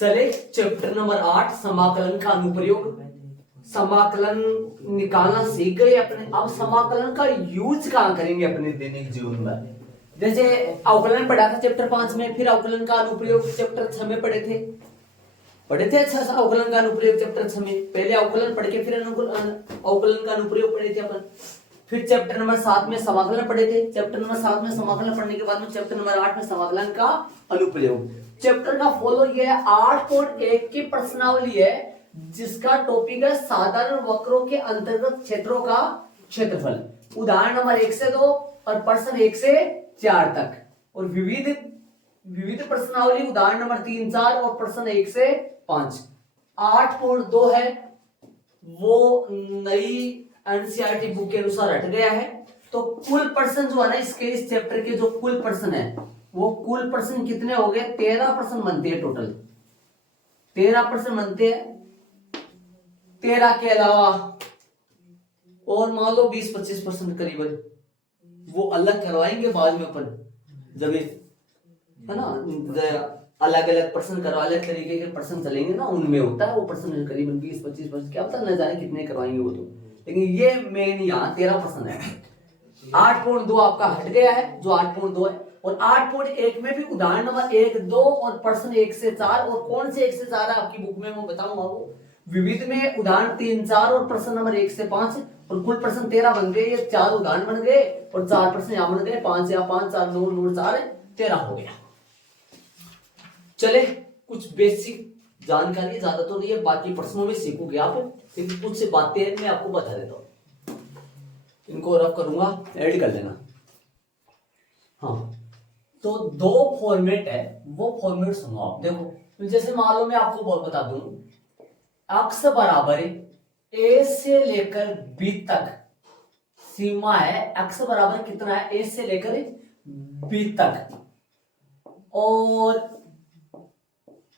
चले chapter number 8 समाकलन का अनुप्रयोग। समाकलन निकालना सीख गए अपने। अब समाकलन का यूज कहाँ करेंगे अपने दैनिक जीवन में। जैसे अवकलन पढ़ा था चैप्टर 5 में, फिर अवकलन का अनुप्रयोग चैप्टर 6 में पढ़े थे अच्छा सा अवकलन का अनुप्रयोग चैप्टर 6 में। पहले अवकलन पढ़ के फिर अवकलन का अनुप्रयोग पढ़े थे अपन। फिर चैप्टर नंबर 7 में समाकलन पढ़े थे। चैप्टर नंबर 7 में समाकलन पढ़ने के बाद में चैप्टर नंबर 8 में समाकलन का अनुप्रयोग। चैप्टर का फॉलो ये है 8.1 की प्रश्नावली है, जिसका टॉपिक है साधारण वक्रों के अंतर्गत क्षेत्रों का क्षेत्रफल। उदाहरण नंबर 1 से 2 और प्रश्न 1 से 4 तक। और विविध प्रश्नावली उदाहरण नंबर 3, 4 और प्रश्न 1 से 5। 8.2 है वो नई एनसीईआरटी बुक के अनुसार हट गया है। तो कुल प्रश्न जो है ना इसके इस चैप्टर के जो कुल प्रश्न है वो कुल प्रश्न कितने हो गए? 13 प्रश्न बनते हैं टोटल। 13 प्रश्न बनते हैं। 13 के अलावा और मान लो 20-25% करीबन वो अलग करवाएंगे बाद में अपन, जब है ना अलग अलग प्रश्न करवा, अलग तरीके के प्रश्न चलेंगे ना, उनमें होता है वो प्रश्न करीबन 20-25%। क्या पता न जाने कितने करवाएंगे वो तो, लेकिन ये मेन यहाँ 13% है। 8.2 आपका हट गया है जो 8.2 है। और 8.1 में भी उदाहरण नंबर 1, 2 और प्रश्न 1 से 4। और कौन से 1 से 4 है आपकी बुक में मैं बताऊंगा वो। विविध में उदाहरण 3, 4 और प्रश्न नंबर 1 से 5। और कुल प्रश्न 13 बन गए। ये 4 उदाहरण बन गए और 4 प्रश्न यहाँ बन गए। 5 या 5, 4, 9, 9, 4 13 हो गया। चले कुछ बेसिक जानकारी, ज्यादा तो नहीं है, बाकी प्रश्नों में सीखोगे आप, लेकिन कुछ से बातें मैं आपको बता देता हूँ। इनको रफ करूंगा, ऐड कर लेना। हाँ, तो 2 फॉर्मेट है, वो फॉर्मेट सुनो आप। देखो तो जैसे मान लो मैं आपको बहुत बता दूं, अक्स बराबर ए से लेकर बी तक सीमा है। अक्स बराबर कितना है? ए से लेकर बी तक। और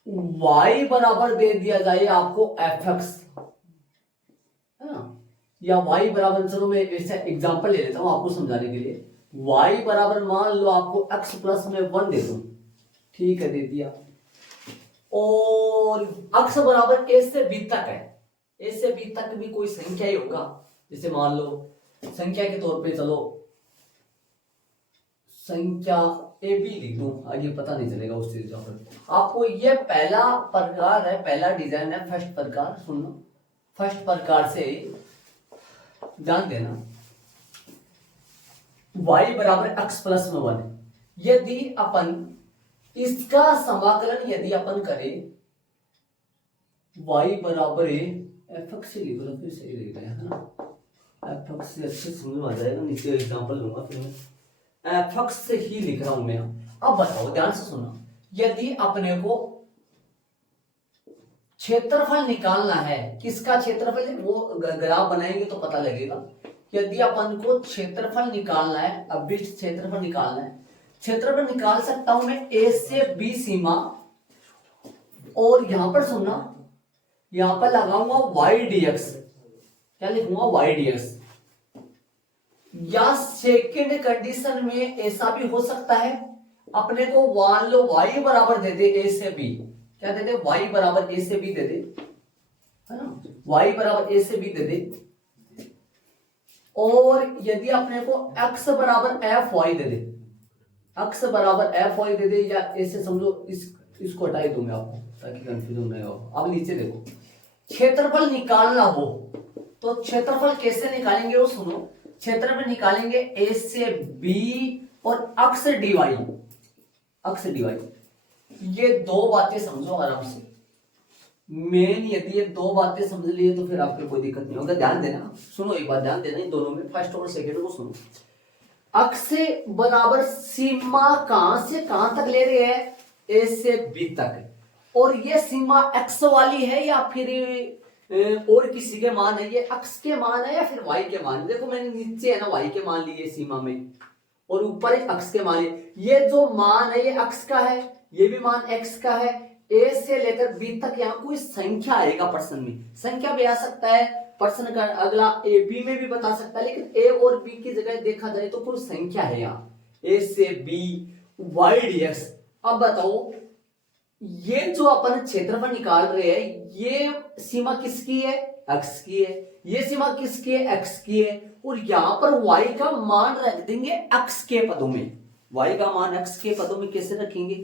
y बराबर दे दिया जाए आपको fx, है ना, या y बराबर, चलो मैं ऐसा एग्जांपल ले लेता हूं आपको समझाने के लिए। y बराबर मान लो आपको x प्लस में 1 दे दूं, ठीक है, दे दिया। और x बराबर a से b तक है। a से b तक भी कोई संख्या ही होगा। जैसे मान लो संख्या के तौर पे, चलो संख्या ए बी लिख दूं, आगे पता नहीं चलेगा उस चीज का। आपको ये पहला प्रकार है, पहला डिजाइन है, फर्स्ट प्रकार। सुनना, फर्स्ट प्रकार से ध्यान देना। y बराबर x प्लस में 1। यदि अपन इसका समाकलन यदि अपन करें, y बराबर fx से लिखो तो फिर सही लिख रहे हैं ना, fx से अच्छे समझ में आ जाएगा। नीचे एग्जांपल लूंगा फिर मैं fx से ही लिख रहा हूं मैं। अब बताओ, ध्यान से सुनो, यदि अपने को क्षेत्रफल निकालना है, किसका क्षेत्रफल, वो ग्राफ बनाएंगे तो पता लगेगा। यदि अपन को क्षेत्रफल निकालना है, अभिष्ट क्षेत्रफल निकालना है, क्षेत्रफल निकाल सकता हूं मैं ए से बी सीमा। और यहां पर सुनना, यहां पर लगाऊंगा y dx। क्या लिखूंगा? y dx। या सेकेंड कंडीशन में ऐसा भी हो सकता है, अपने को मान लो y बराबर दे दे a से b। क्या दे दे? y बराबर a से b दे दे, है ना, y बराबर a से b दे दे। और यदि अपने को x बराबर fy दे दे, x बराबर fy दे दे, या ऐसे समझो, इसको हटा ही दूंगा आपको ताकि कंफ्यूजन नहीं हो। अब नीचे देखो, क्षेत्रफल निकालना हो तो क्षेत्रफल कैसे निकालेंगे वो सुनो। क्षेत्रफल निकालेंगे a से b और अक्स dy। अक्स dy, ये 2 बातें समझो आराम से। मेन यदि ये 2 बातें समझ लिए तो फिर आपको कोई दिक्कत नहीं होगा। ध्यान देना, सुनो एक बात, ध्यान देना इन दोनों में, फर्स्ट और सेकंड को सुनो। अक्स बराबर सीमा कहां से कहां तक ले रहे हैं? a से b तक। और ये सीमा x वाली है या फिर और किसी के मान है? ये x के मान है या फिर y के मान? देखो मैंने नीचे है ना y के मान लिए सीमा में, और ऊपर एक x के मान है। ये जो मान है ये x का है, ये भी मान x का है। a से लेकर b तक यहाँ कोई संख्या आएगा प्रश्न में, संख्या भी आ सकता है। प्रश्न का अगला a b में भी बता सकता है, लेकिन a और b की जगह देखा जाए तो कोई संख्या है यहाँ, a से b y dx। अब बताओ ये जो अपन क्षेत्रफल निकाल रहे हैं ये सीमा किसकी है, एक्स की है। ये सीमा किसकी है, एक्स की है। और यहां पर y का मान रख देंगे x के पदों में। y का मान x के पदों में कैसे रखेंगे,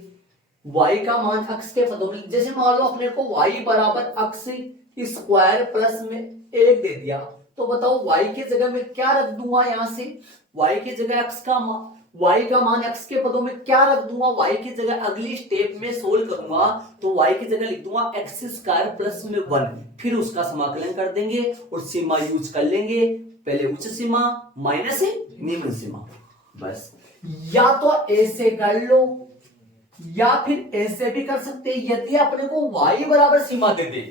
y का मान x के पदों में, जैसे मान लो अपने को y बराबर x स्क्वायर प्लस में 1 दे दिया, तो बताओ y की जगह में क्या रख दूंगा, यहां से y की जगह x का मान, y का मान x के पदों में क्या रख दूंगा, y की जगह अगली स्टेप में सोल्व करूंगा तो y की जगह लिख दूंगा x स्क्वायर प्लस में 1, फिर उसका समाकलन कर देंगे और सीमा यूज कर लेंगे, पहले उच्च सीमा माइनस निम्न सीमा। बस या तो ऐसे कर लो या फिर ऐसे भी कर सकते हैं। यदि अपने को y बराबर सीमा दे दे,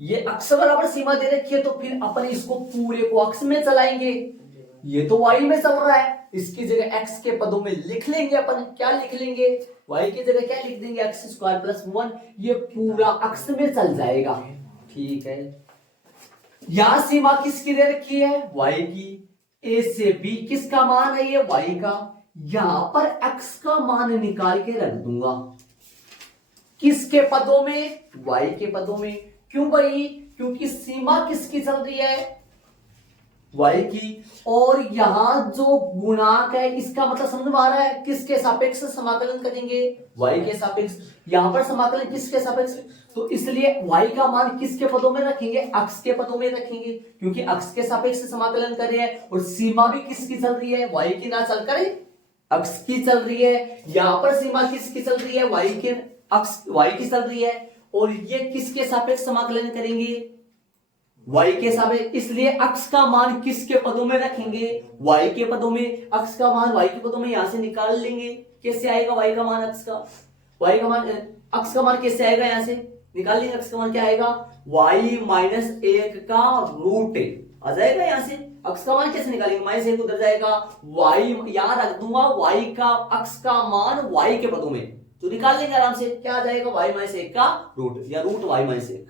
ये अक्ष बराबर सीमा दे रखी है, तो फिर अपन इसको पूरे को अक्ष में चलाएंगे। ये तो y में चल रहा है, इसकी जगह x के पदों में लिख लेंगे अपन, क्या लिख लेंगे, y की जगह क्या लिख देंगे, x स्क्वायर प्लस 1, ये पूरा अक्ष में चल जाएगा। ठीक है, यहां सीमा किसकी दे रखी है, y की, a से b किसका मान है, ये y का। यहां पर x का मान निकाल के रख दूंगा, किसके पदों में, y के पदों में। क्यों भाई, क्योंकि सीमा किसकी चल रही है, y की, और यहां जो गुणांक है इसका मतलब समझ में आ रहा है, किसके सापेक्ष समाकलन करेंगे, y के सापेक्ष। यहां पर समाकलन किसके सापेक्ष, तो इसलिए y का मान किसके पदों में रखेंगे, अक्ष के पदों में रखेंगे, क्योंकि अक्ष के सापेक्ष समाकलन कर रहे हैं। और सीमा भी किसकी चल रही है, y की ना चलकर अक्ष की चल रही है। यहां पर सीमा किसकी चल रही है, y के अक्ष, y की चल रही है। और ये किसके सापेक्ष समाकलन करेंगे, y के सापेक्ष, इसलिए अक्ष का मान किसके पदों में रखेंगे, y के पदों में। अक्ष का मान y के पदों में यहां से निकाल लेंगे, कैसे आएगा y का मान, अक्ष का, y का मान, अक्ष का मान कैसे आएगा, यहां से निकाल लेंगे। अक्ष का मान क्या आएगा, y माइनस 1 का रूट आ जाएगा। यहां से अक्ष का मान कैसे निकालेंगे, माइनस 1 उधर जाएगा, y यहां रख दूंगा, y का अक्ष का मान y के पदों में, तो निकाल लेंगे आराम से, क्या आ जाएगा, y माइनस 1 का रूट, या रूट y माइनस 1।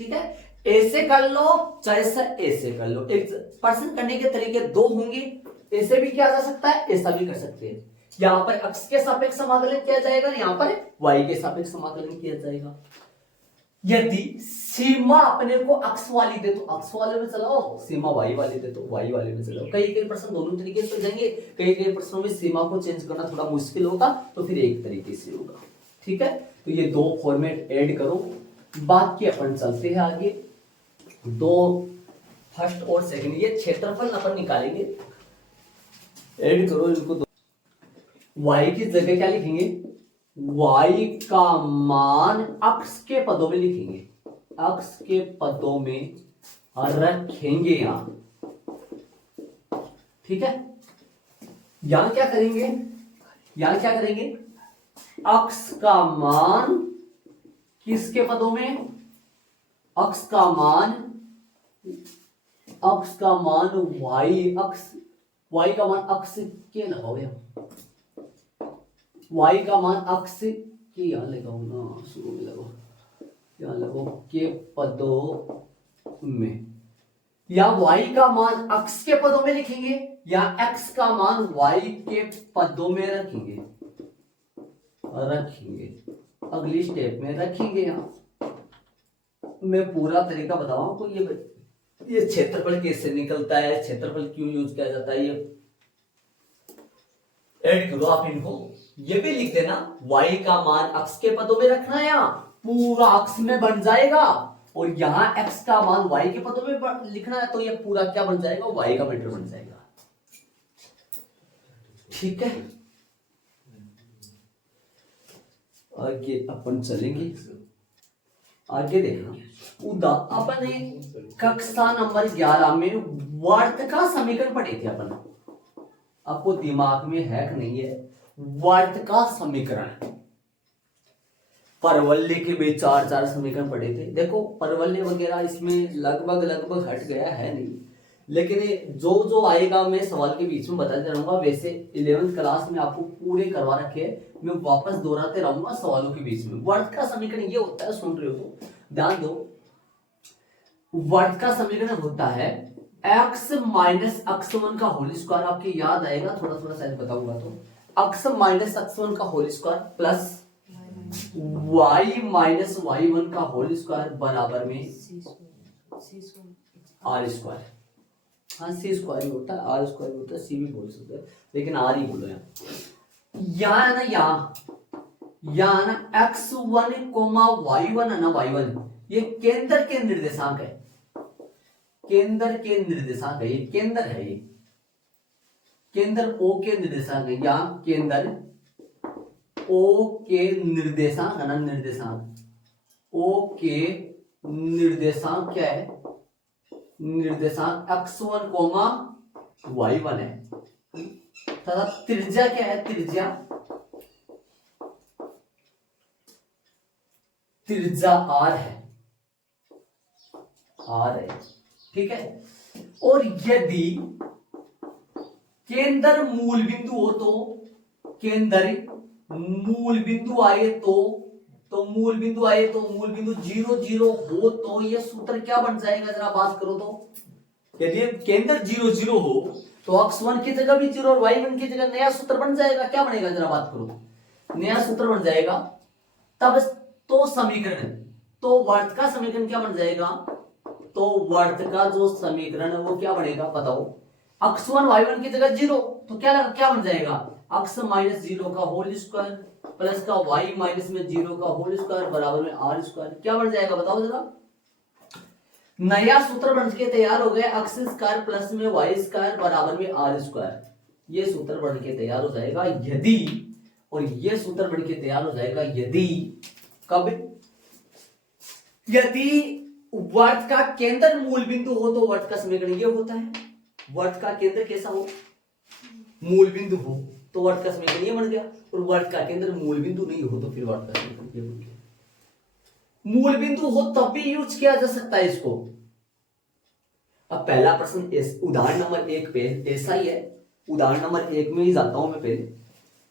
ठीक है, ऐसे कर लो चाहे ऐसे कर लो, एक पर्सन करने के तरीके दो होंगे, ऐसे भी किया जा सकता है, ऐसा भी कर सकते हैं। यहां पर x के सापेक्ष समाकलन किया जाएगा, यहां पर y के सापेक्ष समाकलन किया जाएगा। यदि सीमा अपने को अक्ष वाली दे तो अक्ष वाले में चलाओ, सीमा y वाली दे तो y वाले में चलाओ। कई कई प्रश्न दोनों तरीके से जाएंगे, कई कई प्रश्नों में सीमा को चेंज करना थोड़ा मुश्किल होगा, तो फिर एक तरीके से होगा। ठीक है, तो ये दो फॉर्मेट ऐड करो, बाकी अपन चलते हैं आगे। दो फर्स्ट और सेकंड, ये क्षेत्रफल अपन निकालेंगे, ऐड करो इनको दो। y की जगह क्या लिखेंगे, y का मान अक्ष के पदों में लिखेंगे, अक्ष के पदों में रखेंगे यहां। ठीक है, यहां क्या करेंगे, यहां क्या करेंगे, अक्ष का मान किसके पदों में, अक्ष का मान, अक्ष का मान y, अक्ष, y का मान अक्ष के लगाओ, y का मान अक्ष के यहां लगाओ ना, शुरू में लगाओ, यहां लगाओ के पदों में, या y का मान अक्ष के पदों में लिखेंगे या x का मान y के पदों में रखेंगे, रखेंगे अगली स्टेप में रखेंगे। यहां मैं पूरा तरीका बताऊं आपको, ये क्षेत्रफल कैसे निकलता है, क्षेत्रफल क्यों यूज किया जाता है, ये ऐड करो आप इनको, ये भी लिख देना, y का मान अक्ष के पदों में रखना, यहाँ पूरा अक्ष में बन जाएगा, और यहाँ x का मान y के पदों में लिखना है, तो ये पूरा क्या बन जाएगा, y का मैटर बन जाएगा। ठीक है, आगे अपन चलेंगे, आगे देखना। अपन ने कक्षा नंबर 11 में वर्त का समीकरण पढ़े थे अपन, आपको दिमाग में है कि नहीं है, वर्त का समीकरण, परवल्य के भी चार चार समीकरण पढ़े थे। देखो परवल्य वगैरह इसमें लगभग लगभग हट गया है नहीं, लेकिन जो जो आएगा मैं सवाल के बीच में बताते रहूंगा। वैसे 11th क्लास में आपको पूरे करवा रखे, मैं वापस दोहराते रहूंगा सवालों के बीच में। वर्त का समीकरण ये होता है, सुन रहे हो तो ध्यान दो, वर्त का समीकरण होता है x माइनस x1 का होल स्क्वायर, आपके याद आएगा, थोड़ा थोड़ा शायद बताऊंगा तो, x माइनस x1 का whole square plus y minus y1 का होल स्क्वायर बराबर में आर स्क्वायर। हाँ सी स्क्वायर ही होता है, आर स्क्वायर भी होता है, सी भी बोल सकते हैं, लेकिन आर ही बोलो यहाँ है ना, यहाँ ना x1 कोमा y1 है ना, y1 ये केंद्र के निर्देशांक है, केंद्र के निर्देशांक है, ये केंद्र है, ये केंद्र O के निर्देशांक है, यहाँ केंद्र O के निर्देशांक है ना, निर्देशांक O के निर्देशांक क्या है, निर्देशांक x1 कोमा y1 है तथा त्रिज्या क्या है, त्रिज्या r है, ठीक है। और यदि केंद्र मूल बिंदु हो तो, केंद्र मूल बिंदु आए तो मूल बिंदु आए तो मूल बिंदु 0 0 हो तो यह सूत्र क्या बन जाएगा, जरा बात करो तो। यदि केंद्र 0 0 हो तो x1 की जगह भी 0 और y1 की जगह नया सूत्र बन जाएगा, क्या बनेगा जरा बात करो, नया सूत्र बन जाएगा। तब तो समीकरण, तो वर्त का समीकरण क्या बन जाएगा, तो वर्त का जो समीकरण है वो क्या बनेगा बताओ, x1 y1 की जगह 0 तो क्या बन जाएगा, x माइनस 0 का होल स्क्वायर प्लस का y माइनस में 0 का होल स्क्वायर बराबर में आर स्क्वायर, क्या बन जाएगा बताओ जरा। नया सूत्र बन के तैयार हो गया, x स्क्वायर प्लस में y स्क्वायर बराबर में आर स्क्वायर, ये सूत्र बन के तैयार हो जाएगा यदि, और ये सूत्र बन के तैयार हो जाएगा यदि, कब, यदि वर्त का केंद्र मूल बिंदु हो तो वर्त का समीकरण ये होता है, वर्त का केंद्र कैसा हो, मूल बिंदु हो तो वर्त का समीकरण ये बन गया, और वर्त का केंद्र मूल बिंदु नहीं हो तो फिर वर्त का समीकरण ये बन गया। मूल बिंदु हो तब भी यूज किया जा सकता है इसको। अब पहला प्रश्न उदाहरण नंबर 1 पे ऐसा ही है, उदाहरण नंबर 1 में ही जाता हूं मैं, पहले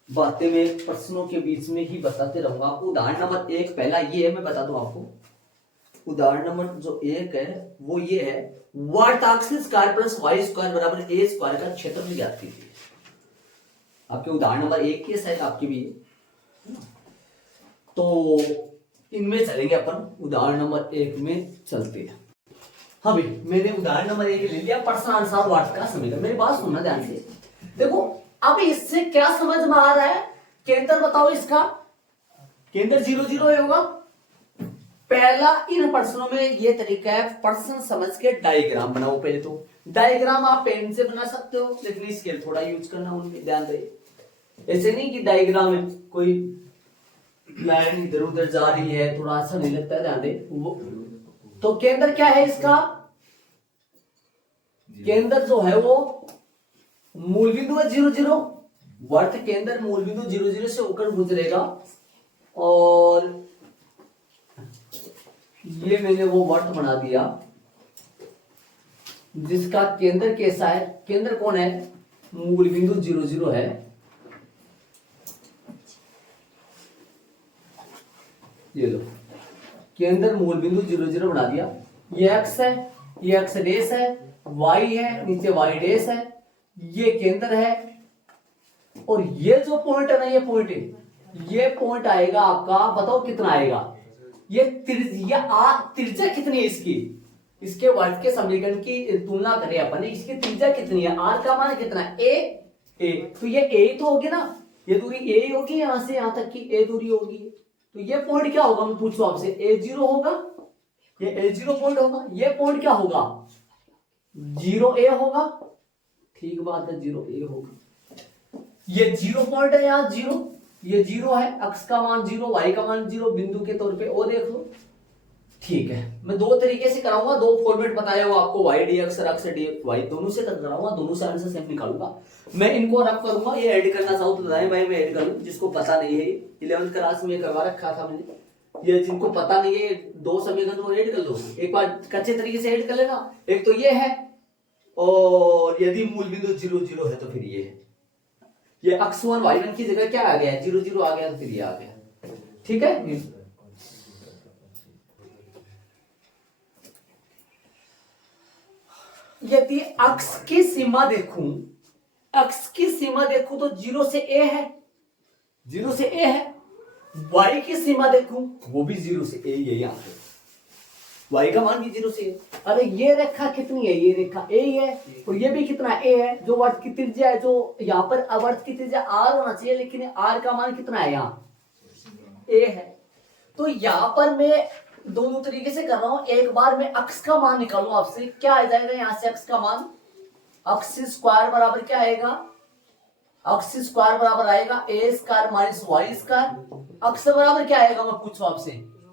बातें में प्रश्नों के बीच में ही बताते रहूंगा आपको। उदाहरण नंबर 1 पहला ये है, मैं बता दूं आपको, उदाहरण नंबर जो 1 है वो ये है, वर्ताक्ष स्क्वायर प्लस वाई स्क्वायर बराबर ए स्क्वायर का क्षेत्रफल ज्ञात कीजिए। आपके उदाहरण नंबर 1 के शायद आपके भी, तो इनमें चलेंगे अपन, उदाहरण नंबर 1 में चलते हैं। हाँ भाई, मैंने उदाहरण नंबर 1 ले लिया, प्रश्नानुसार वर्त का समीकरण। मेरी बात सुनना ध्यान से, देखो अब इससे क्या समझ में आ रहा है, केंद्र बताओ इसका, केंद्र 0 0 होगा। पहला इन प्रश्नों में ये तरीका है, प्रश्न समझ के डायग्राम बनाओ। पहले तो डायग्राम आप पेन से बना सकते हो, लेकिन स्केल थोड़ा यूज करना, उनमें ध्यान दे। ऐसे नहीं कि डायग्राम में कोई लाइन इधर उधर जा रही है, थोड़ा अच्छा नहीं लगता है, ध्यान दे वो। तो केंद्र क्या है इसका, केंद्र जो है वो मूल बिंदु है 0 0, वर्त केंद्र मूल बिंदु 0 0 से होकर गुजरेगा, और ये मैंने वो वर्त बना दिया जिसका केंद्र कैसा है, केंद्र कौन है, मूल बिंदु 0 0 है। ये लो, केंद्र मूल बिंदु 0 0 बना दिया। ये x है, ये x डेस है, y है, नीचे y डेस है, ये केंद्र है, और ये जो पॉइंट है ना, ये पॉइंट है, ये पॉइंट आएगा आपका, बताओ कितना आएगा, ये त्रिज्या कितनी है इसकी, इसके वर्त के समीकरण की तुलना करें अपन, इसकी त्रिज्या कितनी है, r का मान कितना है, a, तो ये a तो होगी ना, ये दूरी a होगी, यहां से यहां तक की a दूरी होगी, तो ये पॉइंट क्या होगा, मैं पूछूं आपसे, a0 होगा, ये a0 पॉइंट होगा, ये पॉइंट क्या होगा, 0a होगा, ठीक बात है, 0a होगा। ये 0 पॉइंट है, यहाँ 0, ये 0 है, x का मान 0, y का मान 0 बिंदु के तौर पे, और देख लो, ठीक है। मैं दो तरीके से कराऊंगा, दो फॉर्मेट बताया हुआ आपको, y dx और x dy, दोनों से कराऊंगा, दोनों से आंसर सेम निकालूंगा। मैं इनको रख करूंगा, ये ऐड करना चाहूँ तो बताएं भाई, मैं ऐड करूँ, जिसको पता नहीं है, 11th क्लास में करवा रखा था मैंने, ये जिनको पता नहीं है, दो समीकरण तो ऐड कर लो, एक बार कच्चे तरीके से ऐड कर लेना। एक तो ये है, और यदि मूल बिंदु 0 0 है तो फिर ये है, ये x1 y1 की जगह क्या आ गया, 0 0 आ गया, तो फिर ये आ गया, ठीक है। यदि x की सीमा देखूं, x की सीमा देखूं तो 0 से a है, 0 से a है, y की सीमा देखूं वो भी 0 से a है, यहाँ पे y का मान भी 0 से है। अरे ये रेखा कितनी है, ये रेखा a है और ये भी कितना a है, जो वर्त की त्रिज्या है, जो यहाँ पर वर्त की त्रिज्या r होना चाहिए, लेकिन r का मान कितना है, यहाँ a है। तो यहाँ पर मैं दोनों तरीके से कर रहा हूं, एक बार मैं अक्स का मान निकालू आपसे, क्या आ जाएगा यहां से अक्स का मान, अक्स स्क्वायर बराबर क्या आएगा, अक्स स्क्वायर बराबर आएगा ए स्क्वायर माइनस वाई स्क्वायर, अक्स बराबर क्या आएगा मैं पूछूं आपसे,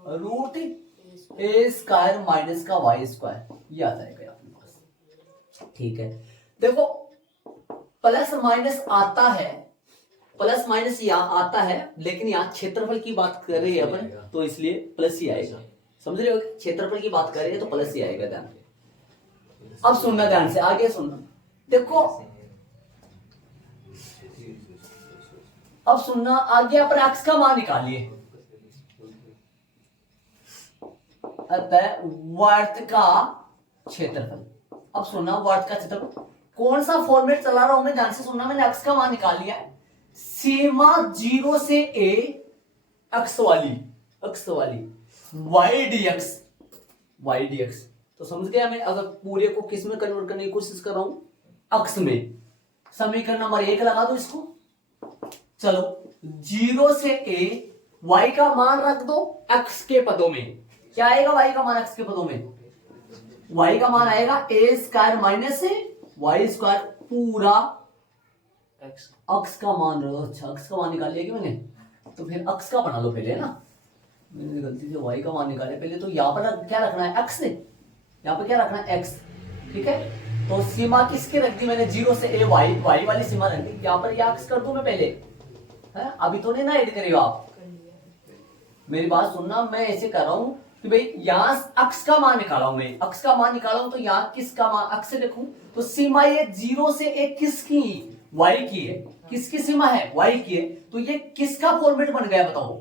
रूट ए स्क्वायर माइनस का वाई स्क्वायर, ये आ जाएगा अपने पास। ठीक है, देखो प्लस माइनस आता है, प्लस माइनस यहाँ आता है, लेकिन यहाँ क्षेत्रफल की बात कर रही है अपन, तो इसलिए प्लस ही आएगा, समझ रहे हो, क्षेत्रफल की बात कर रही है तो प्लस ही आएगा। ध्यान अब सुनना, ध्यान से आगे सुनना, देखो अब सुनना, आगे अपन अक्स का मान निकालिए, अतः वर्त का क्षेत्रफल। अब सुनना, वर्त का क्षेत्रफल कौन सा फॉर्मेट चला रहा हूं मैं, ध्यान से सुनना, मैंने अक्स का मान निकाल लिया है, सीमा 0 से a अक्स वाली y dx, तो समझ गया मैं, अगर पूरे को किस में कन्वर्ट करने की कोशिश कर रहा हूं, अक्स में, समीकरण नंबर 1 लगा दो इसको, चलो 0 से a, y का मान रख दो x के पदों में, क्या आएगा y का मान x के पदों में, y का मान आएगा a square minus y square पूरा अक्स का मान। अच्छा अक्स का मान निकाल लिया कि मैंने, तो फिर अक्स का बना लो पहले ना, मैंने गलती से y का मान निकाले पहले, तो यहाँ पर क्या रखना है x ने, यहाँ पर क्या रखना है x, ठीक है, तो सीमा किसकी रख दी मैंने, 0 से a y वाली सीमा रख दी, यहाँ पर x कर दूं मैं पहले, है अभी तो नहीं ना ऐड करियो आप, मेरी बात सुनना, मैं ऐसे कर रहा हूं कि भाई यहां अक्स का मान निकाला हूं मैं, अक्स का मान निकाला हूं तो यहाँ किसका मान, अक्स से देखूं तो सीमा ये 0 से a किसकी, y की है, किसकी सीमा है, y की है, तो ये किसका फॉर्मेट बन गया बताओ,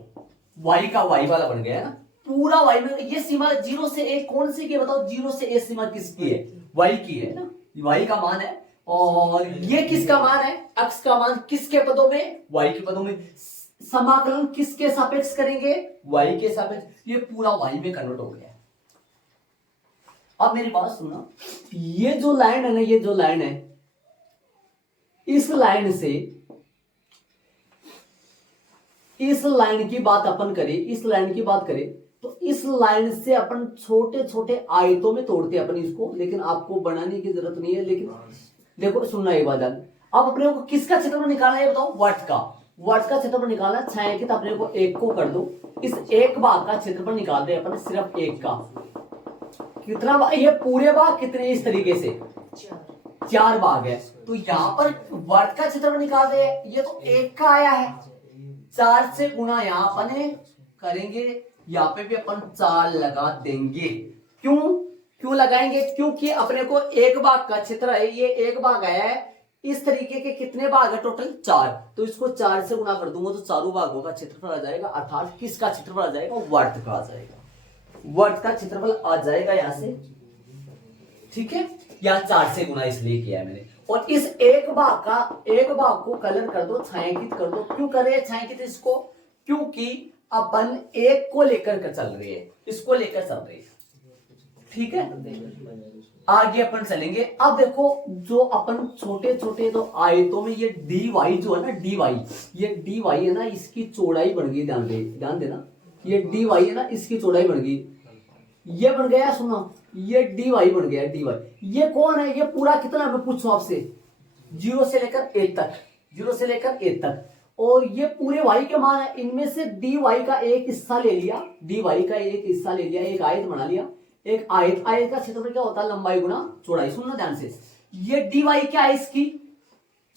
y का, y वाला बन गया ना पूरा, y में ये सीमा 0 से a कौन सी की है बताओ, 0 से a सीमा किसकी है, y की है ना, y का मान है, और ये किसका मान है, x का मान किसके पदों में, y के पदों में, समाकलन किसके सापेक्ष करेंगे, y के सापेक्ष, ये पूरा y में कन्वर्ट हो गया। अब मेरी बात सुनना, ये जो लाइन है ना, ये जो लाइन है, इस लाइन से इस लाइन की बात अपन करें, इस लाइन की बात करें तो इस लाइन से अपन छोटे छोटे आयतों में तोड़ते हैं अपन इसको, लेकिन आपको बनाने की जरूरत नहीं है, लेकिन देखो सुनना एक बात, अब अपने को किसका क्षेत्रफल निकालना है बताओ, वर्त का क्षेत्रफल निकालना, छायांकित अपने को एक को कर दो, इस एक भाग का क्षेत्रफल निकाल रहे अपन, सिर्फ एक का, कितना, ये पूरे भाग कितने, इस तरीके से 4 भाग है, तो यहाँ पर वर्त का क्षेत्रफल निकाल रहे हैं, ये तो एक का आया है, 4 से गुणा यहाँ अपन करेंगे, यहाँ पे भी अपन 4 लगा देंगे, क्यों लगाएंगे, क्योंकि अपने को एक भाग का क्षेत्र है, ये एक भाग आया है, इस तरीके के कितने भाग है टोटल 4, तो इसको 4 से गुणा कर दूंगा तो चारों भागों का क्षेत्रफल आ जाएगा, अर्थात किसका क्षेत्रफल आ जाएगा, वर्त का आ जाएगा, वर्त का क्षेत्रफल आ जाएगा यहां से, ठीक है, या 4 से गुणा इसलिए किया है मैंने, और इस एक भाग को कलर कर दो, छायांकित कर दो, क्यों कर रहे हैं छायांकित इसको, क्योंकि अपन एक को लेकर चल रहे हैं, इसको लेकर चल रहे हैं, ठीक है, आगे अपन चलेंगे। अब देखो जो अपन छोटे छोटे तो आयतों में ये dy जो है ना, ये dy है ना, इसकी चौड़ाई बढ़ गई, ध्यान देना, ये dy है ना, इसकी चौड़ाई बढ़ गई, ये बन गया, सुनो ये dy बन गया, dy, ये कौन है, ये पूरा कितना मैं पूछूं आपसे, 0 से लेकर a तक, और ये पूरे y के मान है, इनमें से dy का एक हिस्सा ले लिया, एक आयत बना लिया, एक आयत का क्षेत्रफल क्या होता है, लंबाई गुना चौड़ाई, सुनना ध्यान से, ये dy क्या है, इसकी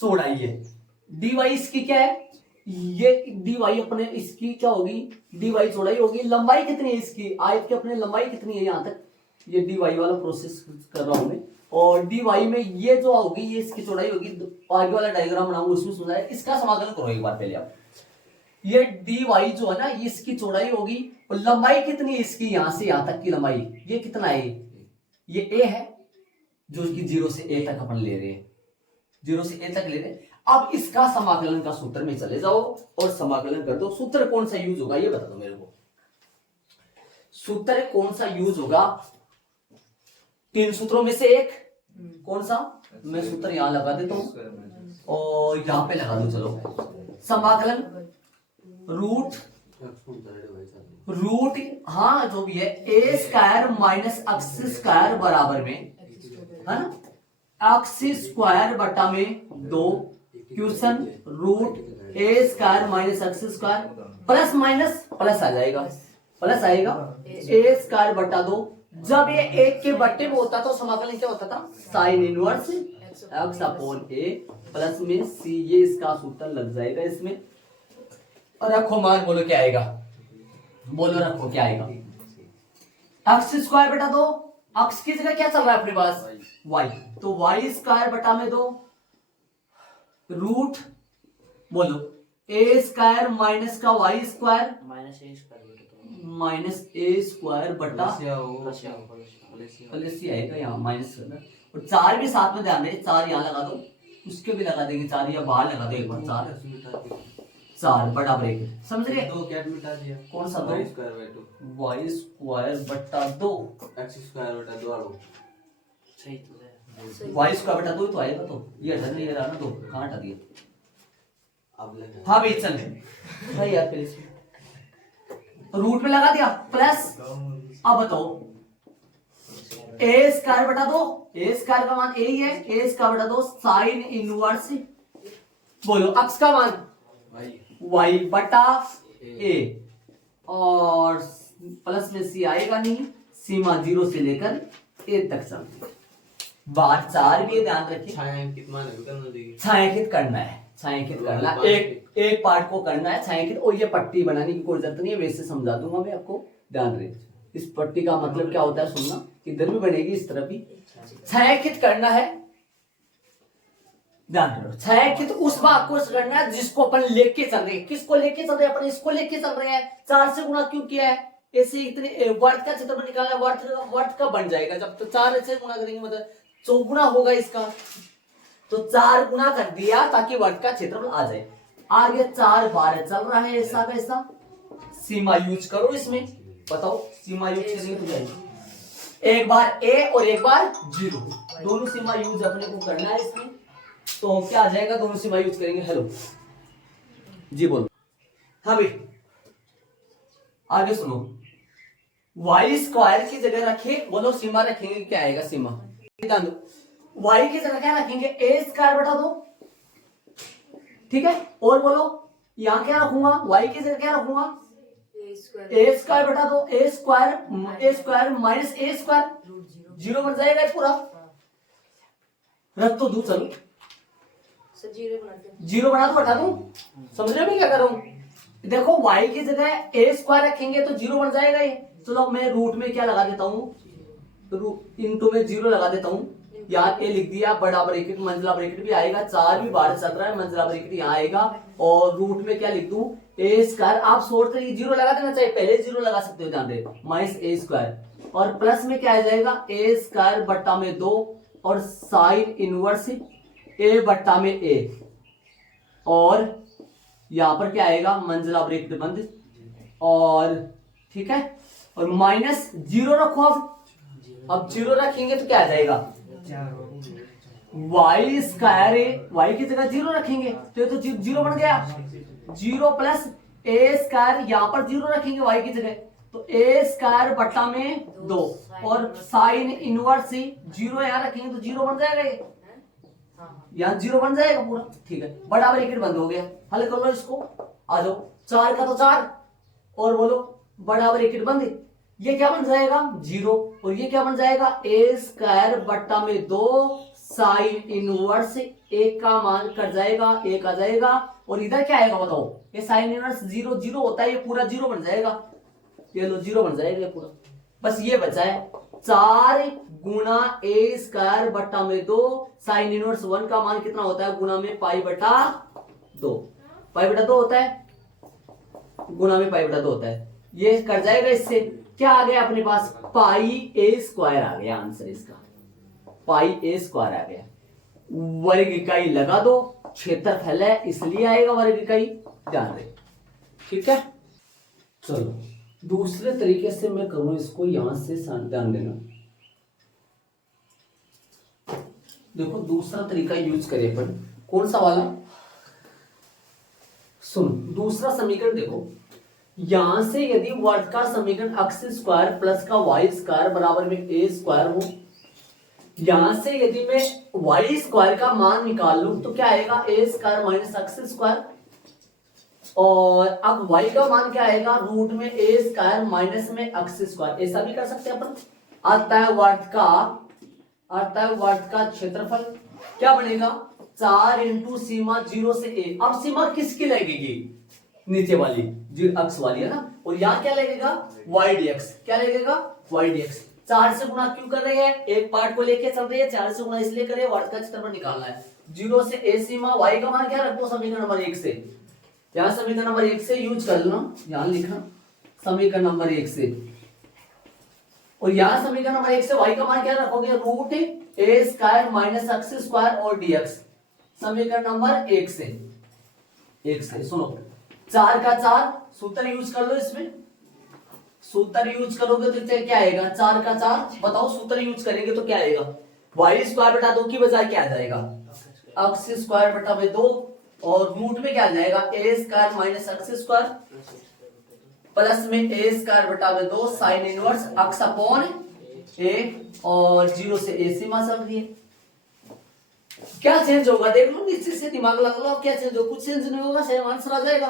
चौड़ाई है, dy इसकी क्या है, ये dy अपने इसकी क्या होगी, dy चौड़ाई होगी, लंबाई कितनी है इसकी, आयत की अपने लंबाई कितनी है, यहां तक ये dy वाला प्रोसेस कर रहा हूं मैं, और dy में ये जो होगी ये इसकी चौड़ाई होगी, आगे वाला डायग्राम बनाऊंगा उसमें सुना है, इसका समाकलन करो एक बार पहले आप, ये dy जो है ना, इसकी चौड़ाई होगी, और लंबाई कितनी है इसकी, यहां से यहां तक की लंबाई, ये कितना है, ये a है, जो कि 0 से a तक अपन ले रहे हैं, 0 से a तक ले रहे हैं। अब इसका समाकलन का सूत्र में चले जाओ और समाकलन कर दो। सूत्र कौन सा यूज होगा ये बता दो मेरे को। सूत्र कौन सा यूज होगा? 3 सूत्रों में से एक कौन सा? मैं सूत्र यहां लगा देता हूं और यहां पे लगा दो। चलो समाकलन रूट हाँ जो भी है A square minus x square बराबर में है ना एक्स स्क्वायर बटा में 2 क्वेश्चन root A square minus x square plus minus plus आ जाएगा, प्लस आएगा ए स्क्वायर बटा 2। जब ये एक के बट्टे में होता तो समाकलन क्या होता था? साइन इनवर्स एक्स अपॉन ए प्लस में सी। ये इसका सूत्र लग जाएगा इसमें। और रखो मान, बोलो क्या आएगा? बोलो रखो क्या आएगा? एक्स स्क्वायर बटा 2, एक्स की जगह क्या चल रहा है अपने पास? वाई, तो वाई स्क्वायर बटा में 2 रूट बोलो ए स्क्वायर माइनस का वाई स्क्वायर माइनस ए स्क्वायर बटा प्लस आएगा यहाँ माइनस करना। और 4 भी साथ में ध्यान दे, 4 यहाँ लगा दो, उसके भी लगा देंगे 4 या बाहर लगा दो एक बार 4 बड़ा ब्रैकेट। समझ गए? 2 कैट मिटा दिया। कौन सा? y square by 2 y square बटा 2 x स्क्वायर बटा 2 आलो सही तो है। वाई स्क्वायर बटा 2 तो आएगा। तो ये हटा नहीं रहा ना, 2 कहाँ हटा दिया? अब लगा। हाँ भाई चल सही यार। फिर इसमें रूट में लगा दिया प्लस। अब बताओ ए स्क्वायर बटा 2, ए स्क्वायर का मान ए ही है, ए स्क्वायर बटा 2 साइन इनवर्स बोलो एक्स का मान वाई बटा ए और प्लस में सी आएगा नहीं, सीमा 0 से लेकर ए तक चलती है। बार 4 भी ध्यान रखिए, छायांकित मान है करना देगी। छायांकित करना है, छायांकित करना है, एक पार्ट को करना है छायांकित। और ये पट्टी बनाने की कोई जरूरत नहीं है, वैसे समझा दूंगा मैं आपको, ध्यान रखिए। इस पट्टी का मतलब क्या होता है सुनना, इधर भी बनेगी इस तरफ भी। छायांकित करना है, ध्यान रखो। छायांकित उस भाग को करना है जिसको अपन लेके चल रहे हैं। किसको लेके चल रहे हैं? अपन इसको लेके चल रहे हैं। 4 से गुणा क्यों किया है? ऐसे इतने वर्त का क्षेत्रफल निकालना है। वर्त का बन जाएगा जब तो 4 से गुणा करेंगे, मतलब 4 गुना होगा इसका। तो 4 गुना कर दिया ताकि वर्त का क्षेत्रफल आ जाए। आगे 4 बार चल रहा है ऐसा वैसा। सीमा यूज करो इसमें, बताओ सीमा यूज करेंगे तो जाएगी। एक बार ए और एक बार 0, दोनों सीमा यूज अपने को करना है इसमें। तो क्या आ जाएगा? दोनों सीमा यूज करेंगे। हेलो जी बोलो। हाँ भाई आगे सुनो। वाई स्क्वायर की जगह रखे, बोलो सीमा रखेंगे क्या आएगा? सीमा वाई की जगह क्या रखेंगे? ए स्क्वायर बटा 2, ठीक है। और बोलो यहां क्या रखूंगा? वाई की जगह क्या रखूंगा? ए स्क्वायर बटा 2, ए स्क्वायर माइनस ए स्क्वायर 0 बन जाएगा पूरा। रख तो दू, चलो 0 बना दो, बता दूं। समझ रहे हो मैं क्या कर रहा हूं? देखो y की जगह ए स्क्वायर रखेंगे तो 0 बन जाएगा ये। चलो मैं रूट में क्या लगा देता हूँ, इनटू में 0 लगा देता हूँ। यहाँ ए लिख दिया, बड़ा ब्रैकेट मंजिला ब्रैकेट भी आएगा, 4 भी बाहर चल रहा है, मंजिला ब्रैकेट यहाँ आएगा। और रूट में क्या लिख दूं? ए स्क्वायर। आप शॉर्ट करिए, 0 लगा देना चाहिए, पहले 0 लगा सकते हो, ध्यान दे, माइनस ए स्क्वायर। और प्लस में क्या आ जाएगा? ए स्क्वायर बट्टा में 2 और साइन इनवर्स ए बट्टा में ए। और यहां पर क्या आएगा? मंजिला ब्रैकेट बंद। और ठीक है, और माइनस 0 रखो। अब 0 रखेंगे तो क्या आ जाएगा? वाई स्क्वायर, वाई की जगह 0 रखेंगे तो ये तो 0 बन गया। 0 प्लस ए स्क्वायर, यहां पर 0 रखेंगे वाई की जगह तो ए स्क्वायर बट्टा में 2 और साइन इनवर्स 0 यहां रखेंगे तो 0 बन जाएगा। ये यहाँ 0 बन जाएगा पूरा, ठीक है। बड़ा ब्रैकेट बंद हो गया। हल कर लो इसको, आ जाओ। 4 का तो 4 और बोलो बड़ा ब्रैकेट बंद। ये क्या बन जाएगा? 0। और ये क्या बन जाएगा? ए स्क्वायर बट्टा में 2 साइन इनवर्स 1 का मान कट जाएगा, 1 आ जाएगा। और इधर क्या आएगा बताओ? ये साइन इनवर्स 0 0 होता है, ये पूरा 0 बन जाएगा। ये लो 0 बन जाएगा पूरा। बस ये बचा है 4 गुना ए स्क्वायर बट्टा में 2 साइन इनवर्स 1 का मान कितना होता है? गुना में पाई बटा 2, पाई बटा 2 होता है, गुना में पाई बटा 2 होता है। ये कर जाएगा। इससे क्या आ गया अपने पास? पाई ए स्क्वायर आ गया आंसर इसका, पाई ए स्क्वायर आ गया। वर्ग इकाई लगा दो क्षेत्रफल है इसलिए आएगा वर्ग इकाई, ध्यान रहे। ठीक है, चलो दूसरे तरीके से मैं करूं इसको, यहां से ध्यान देना। देखो दूसरा तरीका यूज करें अपन, कौन सा वाला, सुन दूसरा समीकरण देखो, यहां से यदि वर्गाकार समीकरण x स्क्वायर प्लस का y स्क्वायर बराबर में a स्क्वायर हो, यहां से यदि मैं y स्क्वायर का मान निकाल लूं तो क्या आएगा, a square minus x square, और अब y का मान क्या आएगा, रूट में a स्क्वायर माइनस में एक्स स्क्वायर। ऐसा भी कर सकते हैं अपन। आता है वर्ग का क्षेत्रफल क्या बनेगा, 4 इंटू सीमा 0 से a। अब सीमा किसकी लगेगी, नीचे वाली जो अक्ष वाली है ना, और यहाँ क्या लगेगा, y dx, क्या लगेगा y dx। 4 से गुणा क्यों कर रहे हैं, एक पार्ट को लेके चल रही है, 4 से गुणा इसलिए करे वर्ग का क्षेत्रफल निकालना है। 0 से a सीमा, y का मान क्या रखो समीकरण नंबर 1 से, यहाँ समीकरण नंबर 1 से यूज कर लो, यहाँ लिखना समीकरण नंबर 1 से, और यहाँ समीकरण नंबर 1 से y का मान क्या रखोगे, root a square minus x square और dx, समीकरण नंबर 1 से सुनो, 4 का 4 सूत्र यूज कर लो, इसमें सूत्र यूज करोगे तो क्या आएगा, 4 का 4 बताओ, सूत्र यूज करेंगे तो क्या आएगा, y स्क्वायर बटा 2 की बजाय क्या आ जाएगा, एक्स स्क्वायर बटा 2, और रूट में क्या आ जाएगा, a square minus x square plus में a स्क्वायर बटा 2 sine inverse x upon a, और 0 से a सीमा चल रही है। क्या चेंज होगा देख लो, इस चीज से दिमाग लगा लो, क्या चेंज होगा, कुछ चेंज नहीं होगा, सेम आंसर आ जाएगा,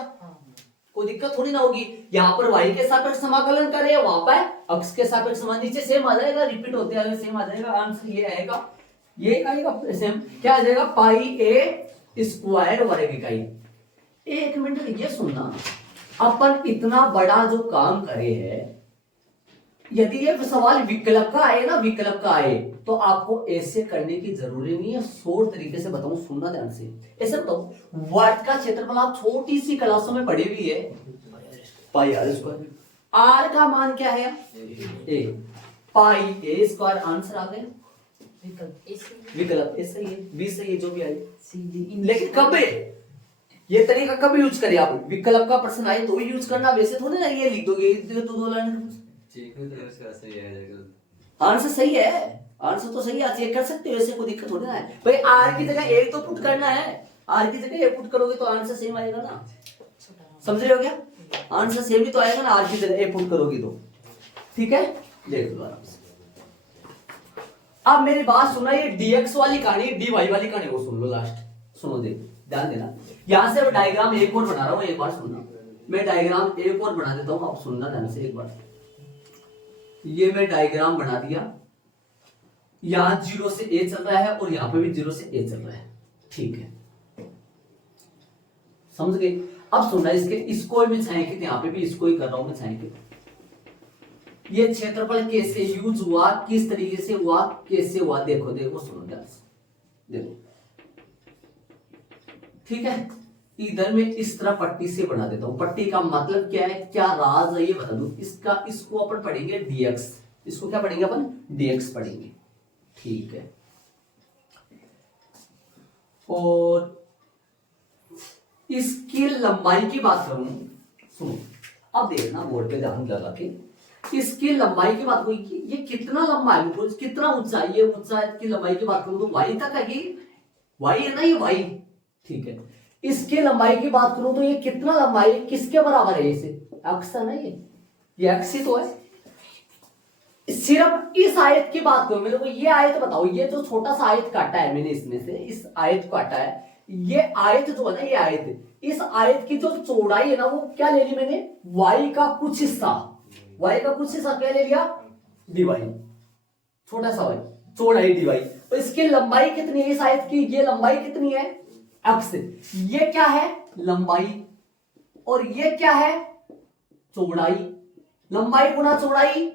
कोई दिक्कत थोड़ी ना होगी। यहाँ पर y के सापेक्ष समाकलन करे, वहां पर x के सापेक्ष समान, नीचे सेम आ जाएगा, रिपीट होते हुए सेम आ जाएगा, आंसर ये आएगा, ये आएगा सेम, क्या आ जाएगा, पाई a स्क्वायर वर्ग इकाई। एक मिनट ये सुनना, अपन इतना बड़ा जो काम करे है, यदि ये सवाल विकल्प का आए ना, विकल्प का आए तो आपको ऐसे करने की जरूरी नहीं है, शॉर्ट तरीके से बताऊं, सुनना ध्यान से। ऐसे बताओ, वर्ग का क्षेत्रफल आप छोटी सी क्लासों में पढ़ी हुई है, पाई आर स्क्वायर, आर का मान क्या है, ए, पाई ए स्क्वायर, आंसर आ गया, विकल्प ऐसा ही है, बी सही है, जो भी आए। लेकिन कब है ये तरीका, कब यूज करें आप, विकल्प का प्रश्न आए तो यूज करना, वैसे थोड़ी ना ये लिख दोगे तो 2 लाइन, आंसर सही है, आंसर तो सही है, चेक कर सकते हो, ऐसे कोई दिक्कत थोड़ी ना है भाई। आर की जगह एक तो पुट करना है, आर की जगह एक पुट करोगे तो आंसर सेम आएगा ना, समझ रहे हो क्या, आंसर सेम ही तो आएगा ना, आर की जगह एक पुट करोगे तो, ठीक है। देख लो आराम से, अब मेरी बात सुना, ये dx वाली कहानी dy वाली कहानी वो सुन लो, लास्ट सुनो, देख ध्यान देना। यहां से डायग्राम एक और बना रहा हूं, एक बार सुनना, मैं डायग्राम एक और बना देता हूं, आप सुनना ध्यान से एक बार। ये मैं डायग्राम बना दिया, यहां 0 से a चल रहा है और यहां पे भी 0 से a चल रहा है, ठीक है, समझ गए। अब सुनना, इसको मैं छाएंगे, यहां पे भी इसको ही कर रहा हूं मैं, छाएंगे। ये क्षेत्रफल कैसे यूज हुआ, किस तरीके से हुआ, कैसे हुआ, देखो देखो सुनो ध्यान से, देखो ठीक है। इधर में इस तरह पट्टी से बना देता हूं, पट्टी का मतलब क्या है, क्या राज है ये बता दूं, इसको अपन पढ़ेंगे dx, इसको क्या पढ़ेंगे अपन, dx पढ़ेंगे, ठीक है। और इसकी लंबाई की बात करूं, सुनो अब देखना बोर्ड पे ध्यान लगा के, इसकी लंबाई की बात करूं, ये कितना लंबा है, कितना ऊंचा है, ये ऊंचाई की लंबाई की बात करूं तो y तक है, y है ना, ये y, ठीक है। इसके लंबाई की बात करूं तो ये कितना लंबाई, किसके बराबर है, इसे x है ना, ये x ही तो है। सिर्फ इस आयत की बात करूं, मेरे को ये आयत बताओ, ये जो छोटा सा आयत काटा है मैंने, इसमें से इस आयत को काटा है, ये आयत जो है ना, ये आयत, इस आयत की जो चौड़ाई है ना, वो क्या ले ली मैंने, y का कुछ हिस्सा, y का कुछ हिस्सा क्या ले लिया, dy, छोटा सा y, चौड़ाई dy, और इसकी लंबाई कितनी है, इस आयत की ये लंबाई कितनी है, x, ये क्या है लंबाई, और ये क्या है चौड़ाई, लंबाई गुना चौड़ाई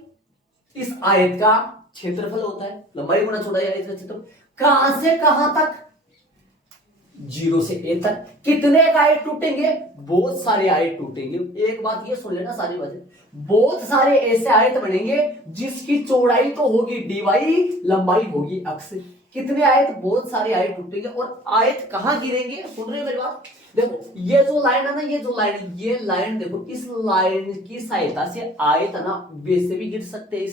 इस आयत का क्षेत्रफल होता है, लंबाई गुना चौड़ाई आयत का क्षेत्रफल। कहां से कहां तक, 0 से a तक। कितने आयत टूटेंगे, बहुत सारे आयत टूटेंगे। एक बात ये सुन लेना सारी बातें, बहुत सारे ऐसे आयत बनेंगे जिसकी चौड़ाई तो होगी dy, लंबाई होगी x। कितने आयत, बहुत सारे आयत टूटेंगे। और आयत कहाँ गिरेंगे, सुन रहे हो मेरी बात? देखो ये जो लाइन है ना, ये लाइन देखो, इस लाइन की सहायता से आयत है ना वैसे भी गिर सकते हैं,